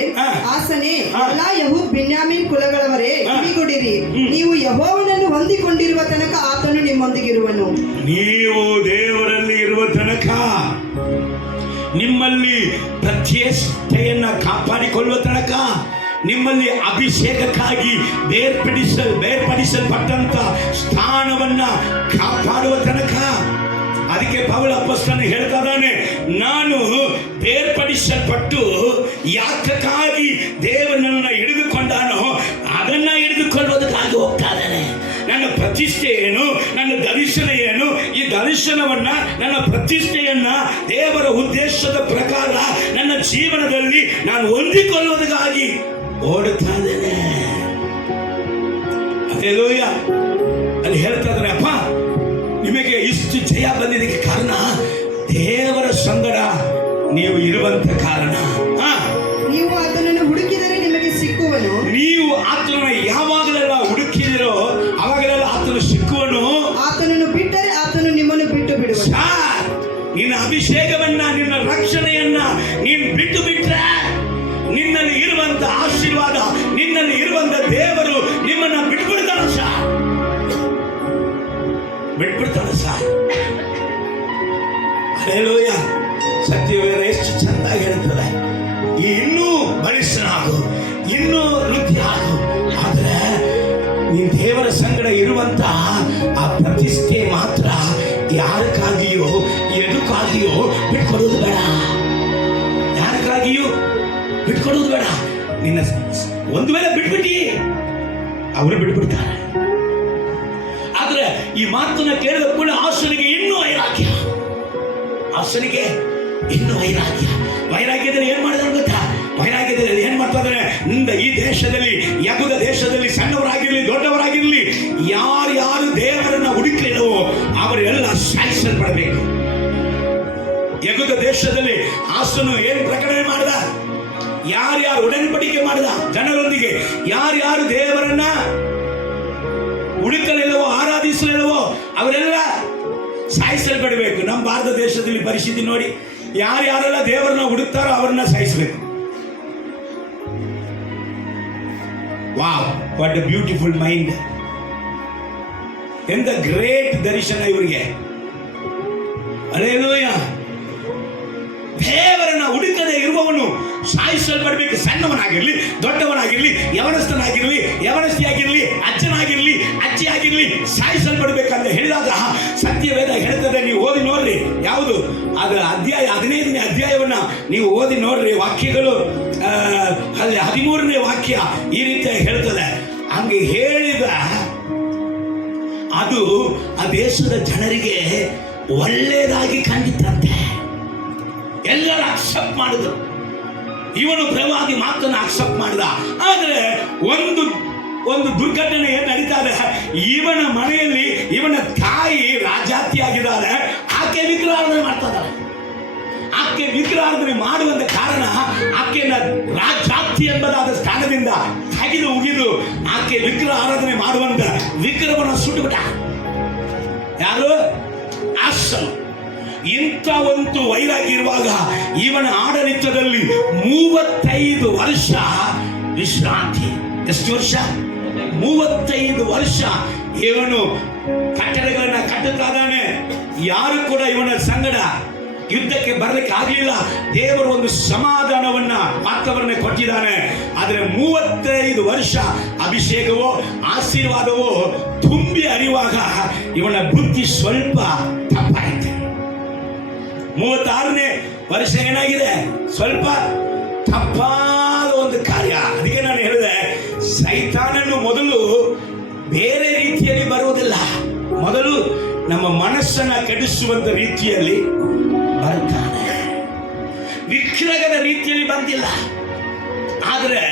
ಆಸನೇ, ಎಲ್ಲಾ ಯಹೂದ್ ಬೆನ್ಯಾಮೀನ್ ಕುಲಗಳವರೇ ಕಿವಿಗೊಡಿರಿ. ನೀವು ಯೆಹೋವನನ್ನು ಹೊಂದಿಕೊಂಡಿರುವ ತನಕ ಆತನು ನಿಮ್ಮೊಂದಿಗಿರುವನು. ನೀವು ದೇವರಲ್ಲಿ ಇರುವ ತನಕ, ನಿಮ್ಮಲ್ಲಿ ಪ್ರತಿಷ್ಠೆಯನ್ನ ಕಾಪಾಡಿಕೊಳ್ಳುವ ತನಕ, ನಿಮ್ಮಲ್ಲಿ ಅಭಿಷೇಕಕ್ಕಾಗಿ ಬೇರ್ಪಡಿಸಲ್ಪಟ್ಟಂತ ಸ್ಥಾನವನ್ನ ಕಾಪಾಡುವ ತನಕ. ಅದಕ್ಕೆ ಪೌಲ ಅಪೊಸ್ತಲನು ಹೇಳ್ತಾ ಇದ್ದಾನೆ, ನಾನು ಬೇರ್ಪಡಿಸಲ್ಪಟ್ಟು ಯಾಕಾಗಿ ದೇವರನ್ನ ಹಿಡಿದುಕೊಂಡಾನೋ ಅದನ್ನ ಹಿಡಿದುಕೊಳ್ಳೋದಕ್ಕಾಗಿ ಹೋಗ್ತಾ ಇದ್ದಾನೆ. ನನ್ನ ಪ್ರತಿಷ್ಠೆ ಏನು, ನನ್ನ ದರ್ಶನ ಏನು, ಈ ದರ್ಶನವನ್ನ, ನನ್ನ ಪ್ರತಿಷ್ಠೆಯನ್ನ ದೇವರ ಉದ್ದೇಶದ ಪ್ರಕಾರ ನನ್ನ ಜೀವನದಲ್ಲಿ ನಾನು ಹೊಂದಿಕೊಳ್ಳುವುದಕ್ಕಾಗಿ ಓಡುತ್ತಾ ಇದ್ದೇನೆ. ಹಲ್ಲೆಲೂಯಾ. ಅಲ್ಲಿ ಹೇಳ್ತಾ ಇದ್ದಾರೆ, ಅಪ್ಪ, ನಿಮಗೆ ಇಷ್ಟು ಜಯ ಬಂದಿದ್ದಕ್ಕೆ ಕಾರಣ ದೇವರ ಸಂಗಡ ನೀವು ಇರುವಂತ ಕಾರಣ. ನೀವು ಆತನನ್ನು ಹುಡುಕಿದರೆ ನಿಮಗೆ ಸಿಕ್ಕುವನು. ನೀವು ಆತನನ್ನು ಯಾವಾಗಲೆಲ್ಲ ಹುಡುಕಿದಿರೋ ಅವಾಗಲೆಲ್ಲ ಆತನು ಸಿಕ್ಕುವನು. ಆತನನ್ನು ಬಿಟ್ಟರೆ ಆತನು ನಿಮ್ಮನ್ನು ಬಿಟ್ಟು ಬಿಡುವನು. ನಿನ್ನ ಅಭಿಷೇಕವನ್ನು ದೇವರು ನಿಮ್ಮನ್ನ ಬಿಟ್ಬಿಡ್ತಾನ ಸರ್, ಬಿಟ್ಬಿಡ್ತಾನ ಸರ್. ಹಲ್ಲೆಲೂಯ. ಸತ್ಯವೇದ ಎಷ್ಟು ಚಂದಾಗಿ ಹೇಳ್ತದೆ, ಇನ್ನೂ ಬಲಿಷ್ಠನಾಗು, ಇನ್ನೂ ವೃದ್ಧಿ ಆಗು. ಆದ್ರೆ ನೀನ್ ದೇವರ ಸಂಗಡ ಇರುವಂತ ಆ ಪ್ರತಿಷ್ಠೆ ಮಾತ್ರ ಯಾರಕ್ಕಾಗಿಯೋ ಎದಕ್ಕಾಗಿಯೋ ಬಿಟ್ಕೊಡೋದು ಬೇಡ. ಯಾರಕ್ಕಾಗಿಯೋ ಬಿಟ್ಕೊಡೋದು ಬೇಡ. ನಿನ್ನ ಒಂದು ವೇಳೆ ಬಿಟ್ಬಿಟ್ಟಿ ಅವರು ಬಿಟ್ಬಿಡ್ತಾರೆ. ಆದ್ರೆ ಈ ಮಾತನ್ನ ಕೇಳಿದ ಕೂಡ ಆಸನಿಗೆ ಇನ್ನೂ ವೈರಾಗ್ಯ, ಆಸನಿಗೆ ಇನ್ನೂ ವೈರಾಗ್ಯ. ವೈರಾಗ್ಯದಲ್ಲಿ ಏನ್ ಮಾಡಿದ್ರೆ ಗೊತ್ತಾ? ವೈರಾಗ್ಯದಲ್ಲಿ ಏನ್ ಮಾಡ್ತಾ ಇದ್ದಾರೆ? ಈ ದೇಶದಲ್ಲಿ, ಯಗುದ ದೇಶದಲ್ಲಿ ಸಣ್ಣವರಾಗಿರ್ಲಿ ದೊಡ್ಡವರಾಗಿರ್ಲಿ, ಯಾರ್ಯಾರು ದೇವರನ್ನ ಹುಡುಕಲಿಲ್ಲವೋ ಅವರೆಲ್ಲ ಸಾಯಿಸಲ್ಪಡಬೇಕು. ಯಗುದ ದೇಶದಲ್ಲಿ ಆಸನು ಏನ್ ಪ್ರಕಟಣೆ ಮಾಡಿದ? ಯಾರ್ಯಾರು ಉಡன்பಡಿಕೆ ಮಾಡಿದ ಜನರೊಂದಿಗೆ, ಯಾರ್ಯಾರು ದೇವರನ್ನ ಹುಡುಕಲಿಲ್ಲವೋ ಆರಾಧಿಸಲಿಲ್ಲವೋ ಅವರೆಲ್ಲ ಸಾಯಿಸಲ್ಪಡಬೇಕು. ನಮ್ಮ ಭಾರತ ದೇಶದಲ್ಲಿ ಪರಿಸ್ಥಿತಿ ನೋಡಿ, ಯಾರ್ಯಾರೆಲ್ಲ ದೇವರನ್ನ ಹುಡುಕ್ತಾರೋ ಅವ್ರನ್ನ ಸಾಯಿಸಬೇಕು. Wow, what a beautiful mind. ಎಂತ ಗ್ರೇಟ್ ದರ್ಶನ ಇವರಿಗೆ. ಹಲ್ಲೆಲೂಯ. ದೇವರನ್ನ ಹುಡುಕದೆ ಇರುವವನು ಸಾಯಿಸಲ್ಪಡಬೇಕು. ಸಣ್ಣವನಾಗಿರ್ಲಿ ದೊಡ್ಡವನಾಗಿರ್ಲಿ, ಯವನಸ್ಥನಾಗಿರ್ಲಿ ಯವನಸ್ಥಿಯಾಗಿರ್ಲಿ, ಅಜ್ಜನಾಗಿರ್ಲಿ ಅಜ್ಜಿಯಾಗಿರ್ಲಿ, ಸಾಯಿಸಲ್ಪಡಬೇಕಂತ ಹೇಳಿದಾಗ ಸತ್ಯವೇದ ಹೇಳ್ತದೆ. ನೀವು ಓದಿ ನೋಡ್ರಿ, ಯಾವುದು ಅದು ಅಧ್ಯಾಯ 15ನೇ ಅಧ್ಯಾಯವನ್ನ ನೀವು ಓದಿ ನೋಡ್ರಿ. ವಾಕ್ಯಗಳು ಅಲ್ಲಿ 13ನೇ ವಾಕ್ಯ ಈ ರೀತಿಯಾಗಿ ಹೇಳ್ತದೆ. ಹಂಗೆ ಹೇಳಿದ ಅದು ಆ ದೇಶದ ಜನರಿಗೆ ಒಳ್ಳೆಯದಾಗಿ ಕಂಡಿತಂತೆ. ಎಲ್ಲರೂ ಅಕ್ಸೆಪ್ಟ್ ಮಾಡಿದ್ರು. ಇವನು ಪ್ರವಾದಿ ಮಾತನ್ನು ಅಕ್ಸೆಪ್ಟ್ ಮಾಡಿದ. ಆದ್ರೆ ಒಂದು ದುರ್ಘಟನೆ ಏನ್ ನಡೀತಾ ಇದೆ? ಇವನ ಮನೆಯಲ್ಲಿ ಇವನ ತಾಯಿ ರಾಜಾತಿಯಾಗಿದ್ದಾರೆ, ಆಕೆ ವಿಗ್ರಹಾರಾಧನೆ ಮಾಡ್ತಾ ಇದ್ದಾರೆ. ಆಕೆ ವಿಗ್ರಹಾರಾಧನೆ ಮಾಡುವಂತ ಕಾರಣ ಆಕೆನ ರಾಜಾತಿ ಎಂಬುದಾದ ಸ್ಥಾನದಿಂದ ತೆಗೆದು ಉಗಿದು ಆಕೆ ವಿಗ್ರಹ ಆರಾಧನೆ ಮಾಡುವಂತ ವಿಗ್ರಹವನ್ನು ಸುಟ್ಟುಬಿಟ್ಟ. ಯಾರು? ಆಸನು. ಇಂಥ ಒಂದು ವೈರಾಗ್ಯ ಇರುವಾಗ ಇವನ ಆಡಳಿತದಲ್ಲಿ 35 ವರ್ಷ ವಿಶ್ರಾಂತಿ. ಎಷ್ಟು ವರ್ಷ? 35 ವರ್ಷ ಇವನು ಕಟ್ಟಡಗಳನ್ನ ಕಟ್ಟುತ್ತಾನೆ. ಯಾರು ಕೂಡ ಇವನ ಸಂಗಡ ಯುದ್ಧಕ್ಕೆ ಬರಲಿಕ್ಕೆ ಆಗಲಿಲ್ಲ. ದೇವರು ಒಂದು ಸಮಾಧಾನವನ್ನ ವಾತಾವರಣ ಕೊಟ್ಟಿದ್ದಾನೆ. ಆದರೆ 35 ವರ್ಷ ಅಭಿಷೇಕವೋ ಆಶೀರ್ವಾದವೋ ತುಂಬಿ ಹರಿಯುವಾಗ ಇವನ ಬುದ್ಧಿ ಸ್ವಲ್ಪ ತಪ್ಪಾಯಿತು. 36ನೇ ವರ್ಷ ಏನಾಗಿದೆ? ಸ್ವಲ್ಪ ತಪ್ಪಾದ ಒಂದು ಕಾರ್ಯ. ಅದಕ್ಕೆ ನಾನು ಹೇಳಿದೆ, ಸೈತಾನನು ಮೊದಲು ಬೇರೆ ರೀತಿಯಲ್ಲಿ ಬರುವುದಿಲ್ಲ, ಮೊದಲು ನಮ್ಮ ಮನಸ್ಸನ್ನ ಕೆಡಿಸುವಂತ ರೀತಿಯಲ್ಲಿ ಬರ್ತಾನೆ. ವಿಗ್ರಹದ ರೀತಿಯಲ್ಲಿ ಬಂದಿಲ್ಲ, ಆದರೆ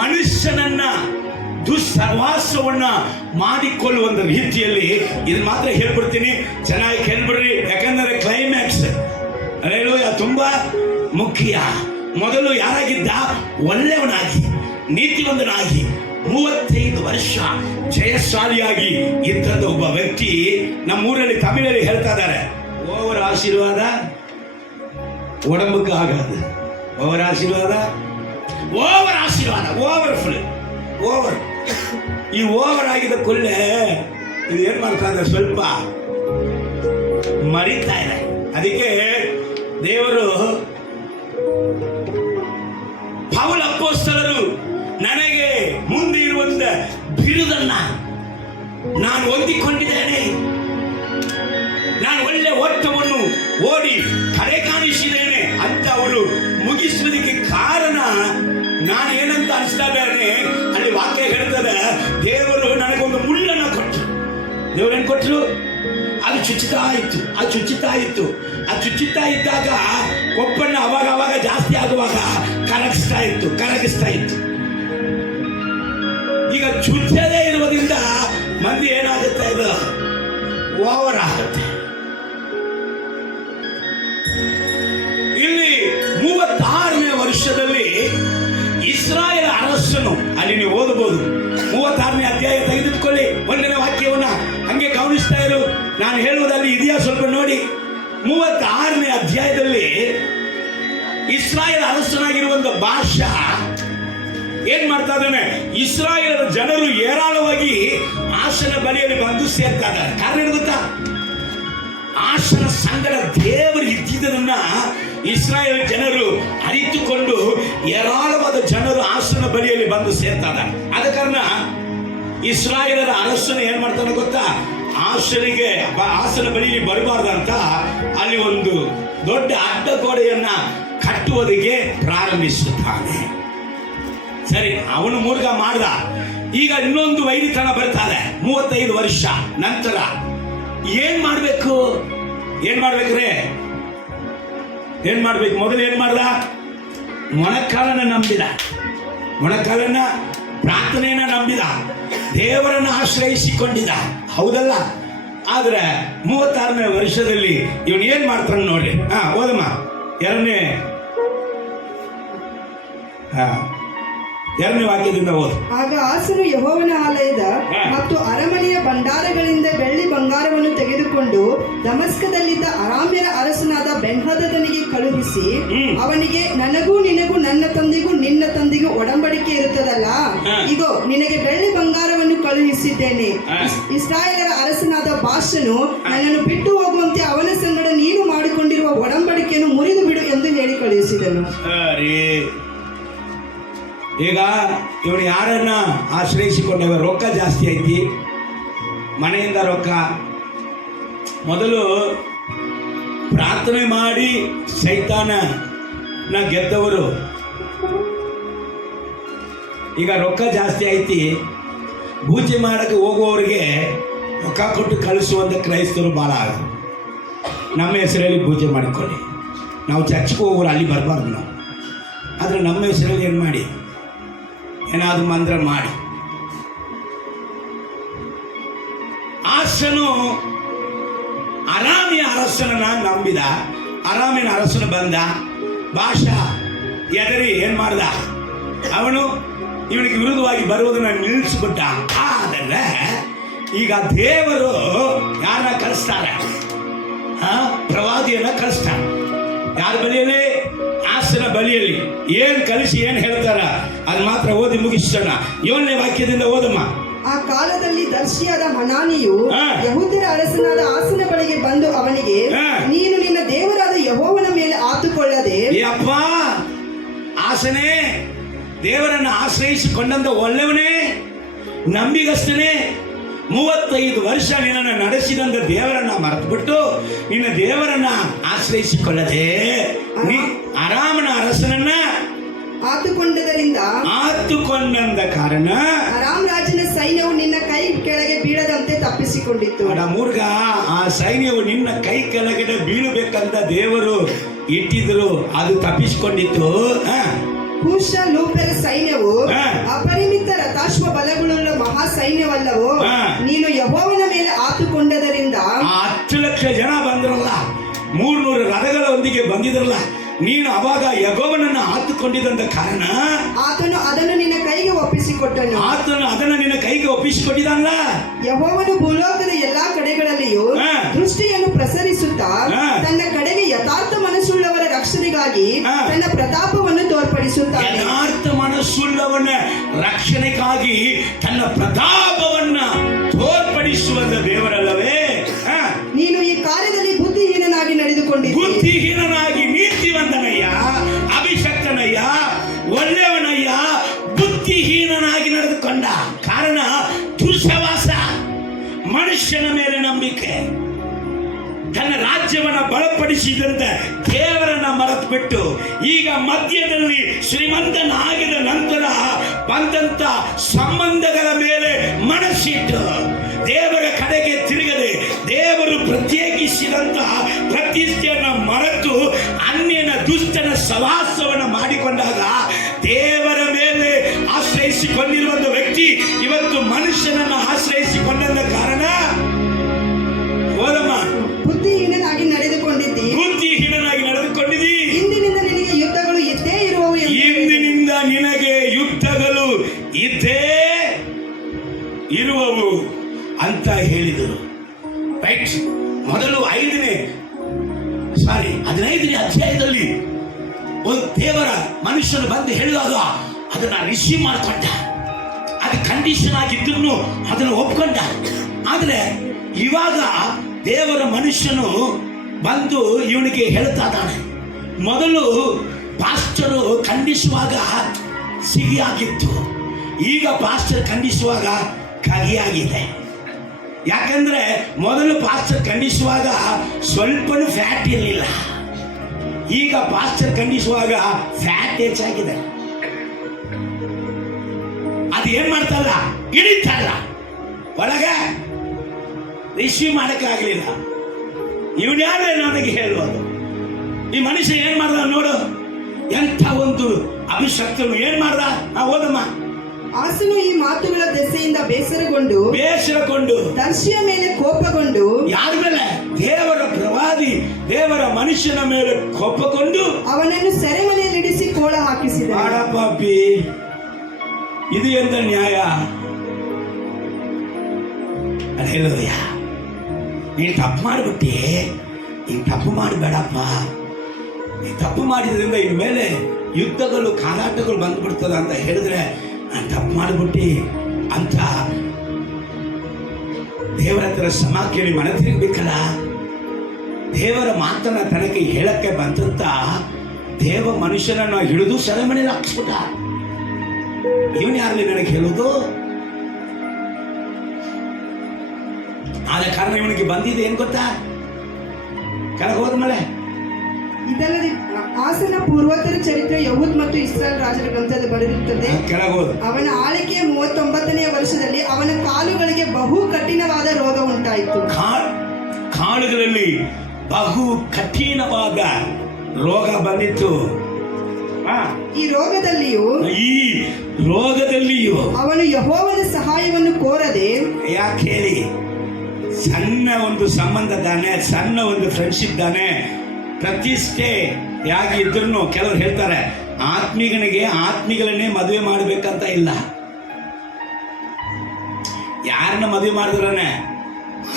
ಮನುಷ್ಯನನ್ನ ದುಸ್ಸಹವಾಸವನ್ನ ಮಾಡಿಕೊಳ್ಳುವಂತ ರೀತಿಯಲ್ಲಿ. ಇದು ಮಾತ್ರ ಹೇಳ್ಬಿಡ್ತೀನಿ, ಚೆನ್ನಾಗಿ ಕೇಳ್ಬಿಡ್ರಿ, ಯಾಕಂದ್ರೆ ಕ್ಲೈಮ್ಯಾಕ್ಸ್ ತುಂಬಾ ಮುಖ್ಯ. ಮೊದಲು ಯಾರಾಗಿದ್ದ? ಒಳ್ಳೆಯವನಾಗಿ ನೀತಿವಂತನಾಗಿ 35 ವರ್ಷ ಜಯಶಾಲಿಯಾಗಿ ಇದ್ದಂತ ಒಬ್ಬ ವ್ಯಕ್ತಿ. ನಮ್ಮೂರಲ್ಲಿ ತಮಿಳಲ್ಲಿ ಹೇಳ್ತಾ ಇದ್ದಾರೆ, ಓವರ್ ಆಶೀರ್ವಾದ ಒಡಂಬಕ್ಕೆ ಆಗದು. ಓವರ್ ಆಶೀರ್ವಾದ, ಓವರ್ ಆಶೀರ್ವಾದ, ಓವರ್ಫುಲ್, ಓವರ್. ಈ ಓವರ್ ಆಗಿದ್ದ ಕೊಳ್ಳೆ ಇದು ಏನ್ ಮಾಡ್ತಾ ಇದ್ದಾರೆ? ಸ್ವಲ್ಪ ಮರಿತಾ ಇದೆ. ಅದಕ್ಕೆ ದೇವರು ಪೌಲ ಅಪೊಸ್ತಲರು ನನಗೆ ಮುಂದೆ ಇರುವಂತ ಬಿರುದನ್ನ ನಾನು ಹೊಂದಿಕೊಂಡಿದ್ದೇನೆ, ನಾನು ಒಳ್ಳೆ ಓಟವನ್ನು ಓಡಿ ಕಡೆ ಕಾಣಿಸಿದ್ದೇನೆ ಅಂತ ಅವರು ಮುಗಿಸುವುದಕ್ಕೆ ಕಾರಣ ನಾನು ಏನಂತ ಅನಿಸ್ತಾ ಇದ್ದೇನೆ. ಅಲ್ಲಿ ವಾಕ್ಯ ಹೇಳ್ತದೆ, ದೇವರು ನನಗೊಂದು ಮುಳ್ಳನ್ನ ಕೊಟ್ಟರು. ದೇವರೇನು ಕೊಟ್ಟರು? ಅದು ಚುಚ್ಚುತ್ತಾ ಇತ್ತು, ಅದು ಚುಚ್ಚುತ್ತಾ ಇತ್ತು. ಅದು ಚುಚ್ಚುತ್ತಾ ಇದ್ದಾಗ ಕೊಪ್ಪಣ್ಣ ಅವಾಗ ಅವಾಗ ಜಾಸ್ತಿ ಆಗುವಾಗ ಕರಗಿಸ್ತಾ ಇತ್ತು. ಈಗ ಚುಚ್ಚದೇ ಇರುವುದರಿಂದ ಮಂದಿ ಏನಾಗುತ್ತೆ? ಇದು ಓವರ್ ಆಗುತ್ತೆ. ಇಲ್ಲಿ 36ನೇ ವರ್ಷದಲ್ಲಿ ಇಸ್ರಾಯೇಲ್ ಅರಸನು, ಅಲ್ಲಿ ನೀವು ಓದಬಹುದು, 36ನೇ ಅಧ್ಯಾಯ ತೆಗೆದುಕೊಳ್ಳಿ, 1ನೇ ವಾಕ್ಯವನ್ನ ಹಂಗೆ ಗಮನಿಸ್ತಾ ಇರು. ನಾನು ಹೇಳುವುದಲ್ಲಿ ಇದೆಯಾ ಸ್ವಲ್ಪ ನೋಡಿ. 36ನೇ ಅಧ್ಯಾಯದಲ್ಲಿ ಇಸ್ರಾಯೇಲ್ ಅರಸನಾಗಿರುವಂತ ಬಾಷಾ ಏನ್ ಮಾಡ್ತಾ ಇದ್ದಾನೆ, ಇಸ್ರಾಯೇಲರ ಜನರು ಏರಾಳವಾಗಿ ಆಸನ ಬಳಿಯಲ್ಲಿ ಬಂದು ಸೇರ್ತಾ ಇದ್ದಾರೆ. ಕಾರಣ ಏನು ಗೊತ್ತಾ? ಆಸನ ಸಂಗಡ ದೇವರು ಇದ್ದಿದ್ದನ್ನ ಇಸ್ರಾಯೇಲ್ ಜನರು ಅರಿತುಕೊಂಡು ಏರಾಳವಾದ ಜನರು ಆಸನ ಬಳಿಯಲ್ಲಿ ಬಂದು ಸೇರ್ತಾ ಇದ್ದಾರೆ. ಆದ ಕಾರಣ ಇಸ್ರಾಯೇಲರ ಅರಸನು ಏನ್ ಮಾಡ್ತಾನೆ ಗೊತ್ತಾ? ಆಸನ ಬಳಿಯಲ್ಲಿ ಬರಬಾರ್ದಂತ ಅಲ್ಲಿ ಒಂದು ದೊಡ್ಡ ಅಡ್ಡಗೋಡೆಯನ್ನ ಕಟ್ಟುವುದಕ್ಕೆ ಪ್ರಾರಂಭಿಸುತ್ತಾನೆ. ಸರಿ, ಅವನು ಮೂರ್ಗ ಮಾಡ್ದ. ಈಗ ಇನ್ನೊಂದು ವೈರಿತನ ಬರ್ತಾರೆ. 35 ವರ್ಷ ನಂತರ ಏನ್ ಮಾಡ್ಬೇಕು? ಏನ್ ಮಾಡ್ಬೇಕ್ರೆ? ಏನ್ ಮಾಡ್ಬೇಕು? ಮೊದಲು ಏನ್ ಮಾಡ್ದ? ಮೊಣಕಾಲನ್ನ ನಂಬಿದ, ಮೊಣಕಾಲನ್ನ ಪ್ರಾರ್ಥನೆಯನ್ನ ನಂಬಿದ, ದೇವರನ್ನ ಆಶ್ರಯಿಸಿಕೊಂಡಿದ್ದ. ಹೌದಲ್ಲ? ಆದ್ರೆ 36ನೇ ವರ್ಷದಲ್ಲಿ ಇವನು ಏನ್ ಮಾಡ್ತಾನೆ ನೋಡ್ರಿ. ಓದಮ್ಮ, ಎರಡನೇ ವಾಕ್ಯದಿಂದ ಓದು. ಆಗ ಆಸನು ಯೆಹೋವನ ಆಲಯದ ಮತ್ತು ಅರಮನೆಯ ಭಂಡಾರಗಳಿಂದ ಬೆಳ್ಳಿ ಬಂಗಾರವನ್ನು ತೆಗೆದುಕೊಂಡು ದಮಸ್ಕದಲ್ಲಿದ್ದ ಅರಾಮ್ಯರ ಅರಸನಾದ ಬೆನ್ಹದದನಿಗೆ ಕಳುಹಿಸಿ ಅವನಿಗೆ, ನನಗೂ ನಿನಗೂ ನನ್ನ ತಂದೆಗೂ ನಿನ್ನ ತಂದೆಗೂ ಒಡಂಬಡಿಕೆ ಇರುತ್ತದಲ್ಲ, ಇಗೋ ನಿನಗೆ ಬೆಳ್ಳಿ ಬಂಗಾರವನ್ನು ಕಳುಹಿಸಿದ್ದೇನೆ. ಇಸ್ರಾಯೇಲರ ಅರಸನಾದ ಬಾಷನು ನನ್ನನ್ನು ಬಿಟ್ಟು ಹೋಗುವಂತೆ ಅವನ ಸಂಗಡ ನೀನು ಮಾಡಿಕೊಂಡಿರುವ ಒಡಂಬಡಿಕೆಯನ್ನು ಮುರಿದು ಬಿಡು ಎಂದು ಹೇಳಿ ಕಳುಹಿಸಿದನು. ಈಗ ಇವನು ಯಾರನ್ನ ಆಶ್ರಯಿಸಿಕೊಂಡವ? ರೊಕ್ಕ ಜಾಸ್ತಿ ಐತಿ, ಮನೆಯಿಂದ ರೊಕ್ಕ. ಮೊದಲು ಪ್ರಾರ್ಥನೆ ಮಾಡಿ ಸೈತಾನನ ಗೆದ್ದವರು, ಈಗ ರೊಕ್ಕ ಜಾಸ್ತಿ ಐತಿ. ಪೂಜೆ ಮಾಡಕ್ಕೆ ಹೋಗುವವರಿಗೆ ರೊಕ್ಕ ಕೊಟ್ಟು ಕಳಿಸುವಂಥ ಕ್ರೈಸ್ತರು ಭಾಳ ಆಗ. ನಮ್ಮ ಹೆಸರಲ್ಲಿ ಪೂಜೆ ಮಾಡಿಕೊಳ್ಳಿ, ನಾವು ಚರ್ಚ್ಗೆ ಹೋಗೋರು ಅಲ್ಲಿ ಬರಬಾರ್ದು ನಾವು. ಆದರೆ ನಮ್ಮ ಹೆಸರಲ್ಲಿ ಏನು ಮಾಡಿ, ಏನಾದ್ರು ಮಂತ್ರ ಮಾಡಿ. ಆಸನು ಅರಾಮಿಯ ಅರಸನನ್ನ ನಂಬಿದ. ಅರಾಮಿನ ಅರಸನು ಬಂದ, ಭಾಷಾ ಎದರಿ ಏನ್ ಮಾಡ್ದ? ಅವನು ಇವನಿಗೆ ವಿರುದ್ಧವಾಗಿ ಬರುವುದನ್ನ ನಿಲ್ಲಿಸ್ಬಿಟ್ಟ. ಆದರೆ ಈಗ ದೇವರು ಯಾರನ್ನ ಕಳಿಸ್ತಾರೆ? ಪ್ರವಾದಿಯನ್ನ ಕಳಿಸ್ತಾರೆ. ಯಾರ ಬಳಿಯಲ್ಲಿ? ಆಸನ ಬಳಿಯಲ್ಲಿ. ಏನ್ ಕಲಿಸಿ ಏನ್ ಹೇಳ್ತಾರ ಅದು ಮಾತ್ರ ಓದಿ ಮುಗಿಸೋಣ. 7ನೇ ವಾಕ್ಯದಿಂದ ಓದಮ್ಮ. ಆ ಕಾಲದಲ್ಲಿ ದರ್ಶಿಯಾದ ಹನಾನಿಯು ಯಹೂದ್ಯರ ಅರಸನಾದ ಆಸನ ಬಳಿಗೆ ಬಂದು ಅವನಿಗೆ, ನೀನು ನಿನ್ನ ದೇವರಾದ ಯೆಹೋವನ ಮೇಲೆ ಆತುಕೊಳ್ಳದೆ, ಅಪ್ಪ ಆಸನೇ, ದೇವರನ್ನು ಆಶ್ರಯಿಸಿಕೊಂಡಂತ ಒಳ್ಳೆಯವನೇ, ನಂಬಿಗಸ್ತನೇ, 35 ವರ್ಷ ನಿನ್ನನ್ನು ನಡೆಸಿದಂತ ದೇವರನ್ನ ಮರೆತುಬಿಟ್ಟು ನಿನ್ನ ದೇವರನ್ನ ಆಶ್ರಯಿಸಿಕೊಳ್ಳದೆ ಅರಾಮನ ಅರಸನನ್ನ ಆತುಕೊಂಡಂದ ಕಾರಣ ಅರಾಮ್ ರಾಜನ ಸೈನ್ಯವು ನಿನ್ನ ಕೈ ಕೆಳಗೆ ಬೀಳದಂತೆ ತಪ್ಪಿಸಿಕೊಂಡಿತ್ತು. ಮೂರ್ಗ, ಆ ಸೈನ್ಯವು ನಿನ್ನ ಕೈ ಕೆಳಗಡೆ ಬೀಳಬೇಕಂತ ದೇವರು ಇಟ್ಟಿದ್ರು, ಅದು ತಪ್ಪಿಸಿಕೊಂಡಿತ್ತು. ಕೂಶ ಲೂಬ್ಯರ ಸೈನ್ಯವು ಅಪರಿಮಿತ ರಥಾಶ್ವ ಬಲಗಳುಳ್ಳ ಮಹಾ ಸೈನ್ಯವಲ್ಲವೋ? ನೀನು ಯೆಹೋವನ ಮೇಲೆ ಆತುಕೊಂಡದರಿಂದ 10 ಲಕ್ಷ ಜನ ಬಂದ್ರಲ್ಲ, 300 ರಥಗಳೊಂದಿಗೆ ಬಂದಿದ್ರಲ್ಲ, ನೀನು ಅವಾಗ ಯೆಹೋವನನ್ನು ಆತುಕೊಂಡಿದ್ದಂತ ಕಾರಣ ಆತನು ಅದನ್ನು ನಿನ್ನ ಕೈಗೆ ಒಪ್ಪಿಸಿಕೊಟ್ಟನು. ಆತನು ಅದನ್ನು ನಿನ್ನ ಕೈಗೆ ಒಪ್ಪಿಸಿಕೊಟ್ಟಿದ್ದಾನಲ್ಲ. ಯೆಹೋವನು ಭೂಲೋಕದ ಎಲ್ಲಾ ಕಡೆಗಳಲ್ಲಿಯೂ ದೃಷ್ಟಿಯನ್ನು ಪ್ರಸರಿಸುತ್ತಾ ತನ್ನ ಕಡೆಗೆ ಯಥಾರ್ಥ ಮನಸ್ಸುಳ್ಳವರ ರಕ್ಷಣೆಗಾಗಿ ತನ್ನ ಪ್ರತಾಪವನ್ನು ತೋರ್ಪಡಿಸುತ್ತಾನೆ. ಯಥಾರ್ಥ ಮನಸ್ಸುಳ್ಳವನ ರಕ್ಷಣೆಗಾಗಿ ತನ್ನ ಪ್ರತಾಪವನ್ನ ತೋರ್ಪಡಿಸುವಂತ ದೇವರಲ್ಲವೇ? ನೀನು ಈ ಕಾರ್ಯದಲ್ಲಿ ಬುದ್ಧಿಹೀನನಾಗಿ ನಡೆದುಕೊಂಡಿದ್ದಿ. ಬುದ್ಧಿಹೀನನಾಗಿ, ನೀತಿವಂತನಯ್ಯ, ಅಭಿಷಕ್ತನಯ್ಯ, ಒಳ್ಳೆಯವನಯ್ಯ, ಬುದ್ಧಿಹೀನನಾಗಿ ನಡೆದುಕೊಂಡ ಕಾರಣ ದುರ್ಸವಾಸ, ಮನುಷ್ಯನ ಮೇಲೆ ನಂಬಿಕೆ, ತನ್ನ ರಾಜ್ಯವನ್ನ ಬಲಪಡಿಸಿದಂತ ದೇವರನ್ನ ಮರೆತು ಬಿಟ್ಟು ಈಗ ಮಧ್ಯದಲ್ಲಿ ಶ್ರೀಮಂತನಾಗಿದ ನಂತರ ಬಂದಂತ ಸಂಬಂಧಗಳ ಮೇಲೆ ಮನಸ್ಸಿಟ್ಟು ದೇವರ ಕಡೆಗೆ ತಿರುಗದೆ ದೇವರು ಪ್ರತ್ಯೇಕಿಸಿದಂತಹ ಪ್ರತಿಷ್ಠೆಯನ್ನು ಮರೆತು ಅನ್ಯನ ದುಷ್ಟನ ಸವಾಸವನ್ನು ಮಾಡಿಕೊಂಡಾಗ ದೇವರ ಮೇಲೆ ಆಶ್ರಯಿಸಿಕೊಂಡಿರುವಂತ ವ್ಯಕ್ತಿ ಇವತ್ತು ಮನುಷ್ಯನನ್ನು ಆಶ್ರಯಿಸಿಕೊಂಡ ಕಾರಣ ಓದಮ್ಮ, ಬುದ್ಧಿಹೀನನಾಗಿ ನಡೆದುಕೊಂಡಿದ್ದಿ. ಇಂದಿನಿಂದ ನಿನಗೆ ಯುದ್ಧಗಳು ಇದ್ದೇ ಇರುವವು. ಇಂದಿನಿಂದ ನಿನಗೆ ಯುದ್ಧಗಳು ಇದ್ದೇ ಇರುವವು ಅಂತ ಹೇಳಿದರು. ರೈಟ್. ಮೊದಲು 15ನೇ ಅಧ್ಯಾಯದಲ್ಲಿ ಒಂದು ದೇವರ ಮನುಷ್ಯನು ಬಂದು ಹೇಳಿದಾಗ ಅದನ್ನ ರಿಸೀವ್ ಮಾಡ್ಕೊಂಡ. ಅದು ಕಂಡೀಷನ್ ಆಗಿದ್ದನ್ನು ಅದನ್ನು ಒಪ್ಕೊಂಡ. ಆದ್ರೆ ಇವಾಗ ದೇವರ ಮನುಷ್ಯನು ಬಂದು ಇವನಿಗೆ ಹೇಳ್ತಾ ಇದ್ದಾನೆ. ಮೊದಲು ಪಾಸ್ಟರು ಖಂಡಿಸುವಾಗ ಸಿಹಿಯಾಗಿತ್ತು, ಈಗ ಪಾಸ್ಟರ್ ಖಂಡಿಸುವಾಗ ಕಹಿಯಾಗಿದೆ. ಯಾಕಂದ್ರೆ ಮೊದಲು ಪಾಸ್ಟರ್ ಖಂಡಿಸುವಾಗ ಸ್ವಲ್ಪನೂ ಫ್ಯಾಟ್ ಇರಲಿಲ್ಲ, ಈಗ ಪಾಸ್ಟರ್ ಖಂಡಿಸುವಾಗ ಫ್ಯಾಟ್ ಹೆಚ್ಚಾಗಿದೆ. ಅದು ಏನ್ ಮಾಡ್ತಲ್ಲ, ಇಳಿತಲ್ಲ, ಒಳಗೆ ರಿಸೀವ್ ಮಾಡಕ್ಕಾಗ್ಲಿಲ್ಲ. ಇವನು ಯಾರೇ ನನಗೆ ಹೇಳುವುದು? ಈ ಮನುಷ್ಯ ಏನ್ ಮಾಡ್ದ ನೋಡು, ಎಂಥ ಒಂದು ಅಭಿಷಕ್ತನು ಏನ್ ಮಾಡ್ದ. ಓದಮ್ಮ. ಆಸನು ಈ ಮಾತುಗಳ ದೆಸೆಯಿಂದ ಬೇಸರಗೊಂಡು ದರ್ಶಿಯ ಮೇಲೆ ಕೋಪಗೊಂಡು, ಯಾರ ಮೇಲೆ? ದೇವರ ಪ್ರವಾದಿ, ದೇವರ ಮನುಷ್ಯನ ಮೇಲೆ ಕೋಪಗೊಂಡು ಅವನನ್ನು ಸೆರೆಮನೆಯಲ್ಲಿಡಿಸಿ ಕೋಳ ಹಾಕಿಸಿದ. ಪಾಪಿ, ಇದು ಎಂತ ನ್ಯಾಯ? ಅಲ್ಲೇಲೂಯ. ನೀನು ತಪ್ಪು ಮಾಡಿಬಿಟ್ಟಿ, ನೀನು ತಪ್ಪು ಮಾಡಬೇಡಪ್ಪ. ನೀನು ತಪ್ಪು ಮಾಡಿದ್ರಿಂದ ಇನ್ಮೇಲೆ ಯುದ್ಧಗಳು ಕಾದಾಟಗಳು ಬಂದ್ಬಿಡ್ತದ ಅಂತ ಹೇಳಿದ್ರೆ ನಾನು ತಪ್ಪು ಮಾಡಿಬಿಟ್ಟಿ ಅಂತ ದೇವರ ಹತ್ರ ಕ್ಷಮಾ ಕೇಳಿ ಮನೆ ತಿರುಗಬೇಕಲ್ಲ. ದೇವರ ಮಾತನ್ನ ತನಗೆ ಹೇಳಕ್ಕೆ ಬಂದಂತ ದೇವ ಮನುಷ್ಯನನ್ನು ಹಿಡಿದು ಸೆರೆಮನೆಯಲ್ಲಿ ಹಾಕ್ಸ್ಬಿಟ್ಟ. ಇವನು ಯಾರಲ್ಲಿ ನನಗೆ ಹೇಳುವುದು? ಆದ ಕಾರಣ ಇವನಿಗೆ ಬಂದಿದೆ ಏನ್ ಗೊತ್ತಾ? ಕೆಳಗೆ ಹೋದ್ಮೇಲೆ ಇದಲ್ಲದೆ ಆಸನ ಪೂರ್ವೋತ್ತರ ಚರಿತ್ರೆ ಯಹೂದ್ ಮತ್ತು ಇಸ್ರಾಯೇಲ್ ರಾಜರ ಗ್ರಂಥದಲ್ಲಿ ಬರೆದಿರುತ್ತದೆ. ಅವನ ಆಳ್ವಿಕೆಯ 39ನೇ ವರ್ಷದಲ್ಲಿ ಅವನ ಕಾಲುಗಳಿಗೆ ಬಹು ಕಠಿಣವಾದ ರೋಗ ಉಂಟಾಯಿತು. ಕಾಲುಗಳಲ್ಲಿ ಬಹು ಕಠಿಣವಾದ ರೋಗ ಬಂದಿತ್ತು. ಈ ರೋಗದಲ್ಲಿಯೂ ಅವನು ಯೆಹೋವನ ಸಹಾಯವನ್ನು ಕೋರದೆ, ಯಾಕೆ ಹೇಳಿ, ಸಣ್ಣ ಒಂದು ಸಂಬಂಧ ತಾನೆ, ಸಣ್ಣ ಒಂದು ಫ್ರೆಂಡ್ಶಿಪ್ ತಾನೆ, ಪ್ರತಿಷ್ಠೆ ಯಾಕೆ ಇದ್ರು ಕೆಲವರು ಹೇಳ್ತಾರೆ ಆತ್ಮೀಗಳನ್ನೇ ಮದುವೆ ಮಾಡಬೇಕಂತ ಇಲ್ಲ. ಯಾರನ್ನ ಮದುವೆ ಮಾಡಿದ್ರನೆ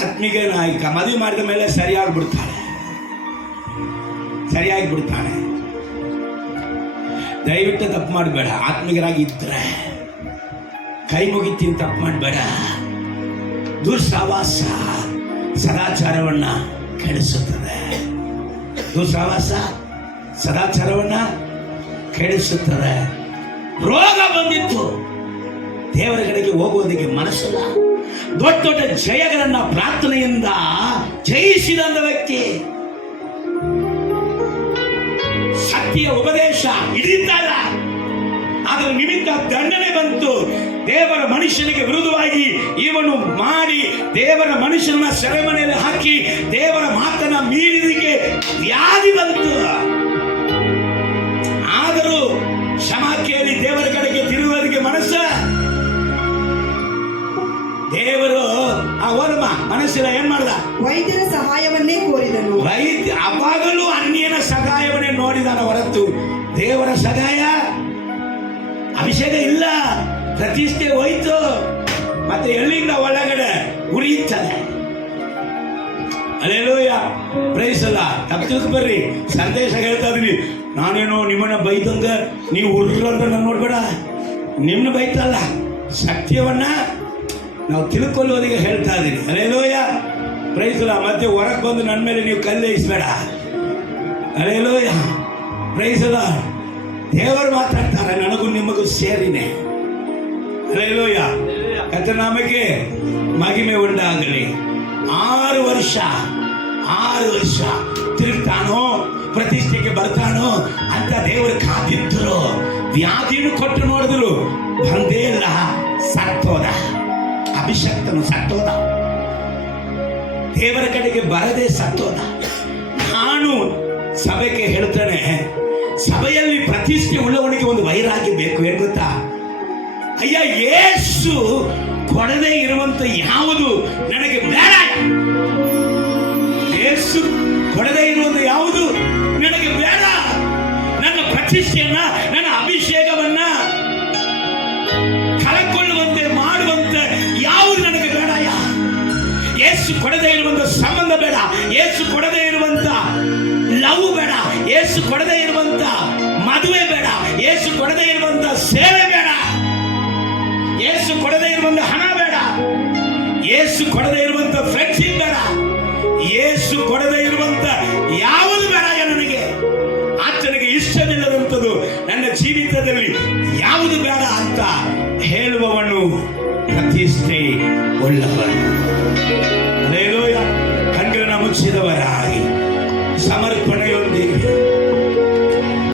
ಆತ್ಮೀಗನ ಮದುವೆ ಮಾಡಿದ ಮೇಲೆ ಸರಿಯಾಗಿ ಬಿಡ್ತಾನೆ. ದಯವಿಟ್ಟು ತಪ್ಪು ಮಾಡಬೇಡ. ಆತ್ಮೀಗರಾಗಿ ಇದ್ರೆ ಕೈ ಮುಗಿತೀನಿ, ತಪ್ಪು ಮಾಡಬೇಡ. ದುರ್ಸಾವಾಸ ಸದಾಚಾರವನ್ನ ಕೆಡಿಸುತ್ತದೆ. ದುರ್ಸಾವಾಸ ಸದಾಚಾರವನ್ನ ಕೆಡಿಸುತ್ತದೆ. ರೋಗ ಬಂದಿತ್ತು, ದೇವರ ಕಡೆಗೆ ಹೋಗುವುದಕ್ಕೆ ಮನಸ್ಸಿಲ್ಲ. ದೊಡ್ಡ ದೊಡ್ಡ ಜಯಗಳನ್ನ ಪ್ರಾರ್ಥನೆಯಿಂದ ಜಯಿಸಿದಂತ ವ್ಯಕ್ತಿ, ಸತ್ಯ ಉಪದೇಶ ಹಿಡಿತಲ್ಲ, ಅದರ ನಿಮಿತ್ತ ದಂಡನೆ ಬಂತು. ದೇವರ ಮನುಷ್ಯನಿಗೆ ವಿರುದ್ಧವಾಗಿ ಇವನು ಮಾಡಿ ದೇವರ ಮನುಷ್ಯನ ಸೆರೆಮನೆಯಲ್ಲಿ ಹಾಕಿ ದೇವರ ಮಾತನ್ನ ಮೀರಿದಕ್ಕೆ ವ್ಯಾಧಿ ಬಂತು. ಆದರೂ ಕ್ಷಮಾ ಕೇಳಿ ದೇವರ ಕಡೆಗೆ ತಿರುಗುವುದಕ್ಕೆ ಮನಸ್ಸ. ದೇವರು ಆ ಓದಮ್ಮ ಮನಸ್ಸಿಲ್ಲ ಏನ್ ಮಾಡ್ದ? ವೈದ್ಯರ ಸಹಾಯವನ್ನೇ ಕೋರಿದನು. ಅವಾಗಲೂ ಅನ್ಯನ ಸಹಾಯವನ್ನೇ ನೋಡಿದಾನ ಹೊರತು ದೇವರ ಸಹಾಯ ಅಭಿಷೇಕ ಇಲ್ಲ. ಪ್ರತಿಷ್ಠೆ ಹೋಯ್ತು, ಮತ್ತೆ ಎಲ್ಲಿಂದ ಒಳಗಡೆ ಉರಿಯುತ್ತದೆ. ಅಲ್ಲೇಲೂಯ, ಪ್ರೈಸ್ ಅಲ್ಲ. ತಪ್ಪು ಬರ್ರಿ, ಸಂದೇಶ ಹೇಳ್ತಾ ಇದೀನಿ. ನಾನೇನೋ ನಿಮ್ಮನ್ನ ಬೈದಂಗ ನೀವು ಉರ್ರಂತ ನಾನು ನೋಡ್ಬೇಡ. ನಿಮ್ಮನ್ನ ಬೈತಲ್ಲ, ಸತ್ಯವನ್ನ ನಾವು ತಿಳ್ಕೊಳ್ಳೋದಿಗೆ ಹೇಳ್ತಾ ಇದೀನಿ. ಅಲ್ಲೇಲೂಯ, ಪ್ರೈಸ್ ಅಲ್ಲ. ಮತ್ತೆ ಹೊರಗೆ ಬಂದು ನನ್ನ ಮೇಲೆ ನೀವು ಕಲ್ಲೇಯಿಸ್ಬೇಡ. ಅಲ್ಲೇಲೂಯ, ಪ್ರೈಸ್ ಅಲ್ಲ. ದೇವರು ಮಾತಾಡ್ತಾರೆ, ನನಗೂ ನಿಮಗೂ ಸೇರಿನೇ. ಅಲ್ಲೇಲೂಯ, ಕರ್ತನಾಮಕ್ಕೆ ಮಹಿಮೆ ಉಂಟಾಗಲಿ. 6 ವರ್ಷ ತಿರುಗ್ತಾನೋ, ಪ್ರತಿಷ್ಠೆಗೆ ಬರ್ತಾನೋ ಅಂತ ದೇವರು ಕಾದಿದ್ರು. ವ್ಯಾಧಿಯನ್ನು ಕೊಟ್ಟು ನೋಡಿದ್ರು, ಬಂದೇ ಇಲ್ಲ, ಸತ್ತೋದ. ಅಭಿಷಕ್ತನು ಸತ್ತೋದ, ದೇವರ ಕಡೆಗೆ ಬರದೆ ಸತ್ತೋದ. ನಾನು ಸಭೆಗೆ ಹೇಳ್ತಾನೆ, ಸಭೆಯಲ್ಲಿ ಪ್ರತಿಷ್ಠೆ ಉಳ್ಳವನಿಗೆ ಒಂದು ವೈರಾಗ್ಯ ಬೇಕು. ಏನ್ ಗೊತ್ತಾ? ಅಯ್ಯ, ಯೇಸು ಕೊಡದೇ ಇರುವಂತ ಯಾವುದು ನನಗೆ ಬೇಡ. ಯೇಸು ಕೊಡದೇ ಇರುವಂತ ಯಾವುದು ನನಗೆ ಬೇಡ. ನನ್ನ ಪ್ರತಿಷ್ಠೆಯನ್ನ, ನನ್ನ ಅಭಿಷೇಕವನ್ನ ಕಳಕೊಳ್ಳುವಂತೆ ಮಾಡುವಂತ ಯಾವುದು ನನಗೆ ಬೇಡ. ಯೇಸು ಕೊಡದೇ ಇರುವಂತ ಸಂಬಂಧ ಬೇಡ. ಯೇಸು ಕೊಡದೇ ಇರುವಂತ ಲವ್ ಬೇಡ. ಯೇಸು ಕೊಡದೇ ಇರುವಂತ ಮದುವೆ ಬೇಡ. ಯೇಸು ಕೊಡದೇ ಇರುವಂತ ಸೇವೆ ಬೇಡ, ಯೇಸು ಕೊಡದೇ ಇರುವಂತ ಹಣ ಬೇಡ, ಯೇಸು ಕೊಡದೇ ಇರುವಂತ ಫ್ರೆಂಡ್ಶಿಪ್ ಬೇಡ, ಯೇಸು ಕೊಡದೇ ಇರುವಂತ ಯಾವುದು ಬೇಡ ನನಗೆ. ಆತನಿಗೆ ಇಷ್ಟವಿಲ್ಲದಂಥದ್ದು ನನ್ನ ಜೀವಿತದಲ್ಲಿ ಯಾವುದು ಬೇಡ ಅಂತ ಹೇಳುವವನು ಪ್ರತಿಷ್ಠೆ ಉಳ್ಳವನು. ಅಲ್ಲೇಲೂಯ. ಕಣ್ಣುಗಳನ್ನು ಮುಚ್ಚಿದವರಾಗಿ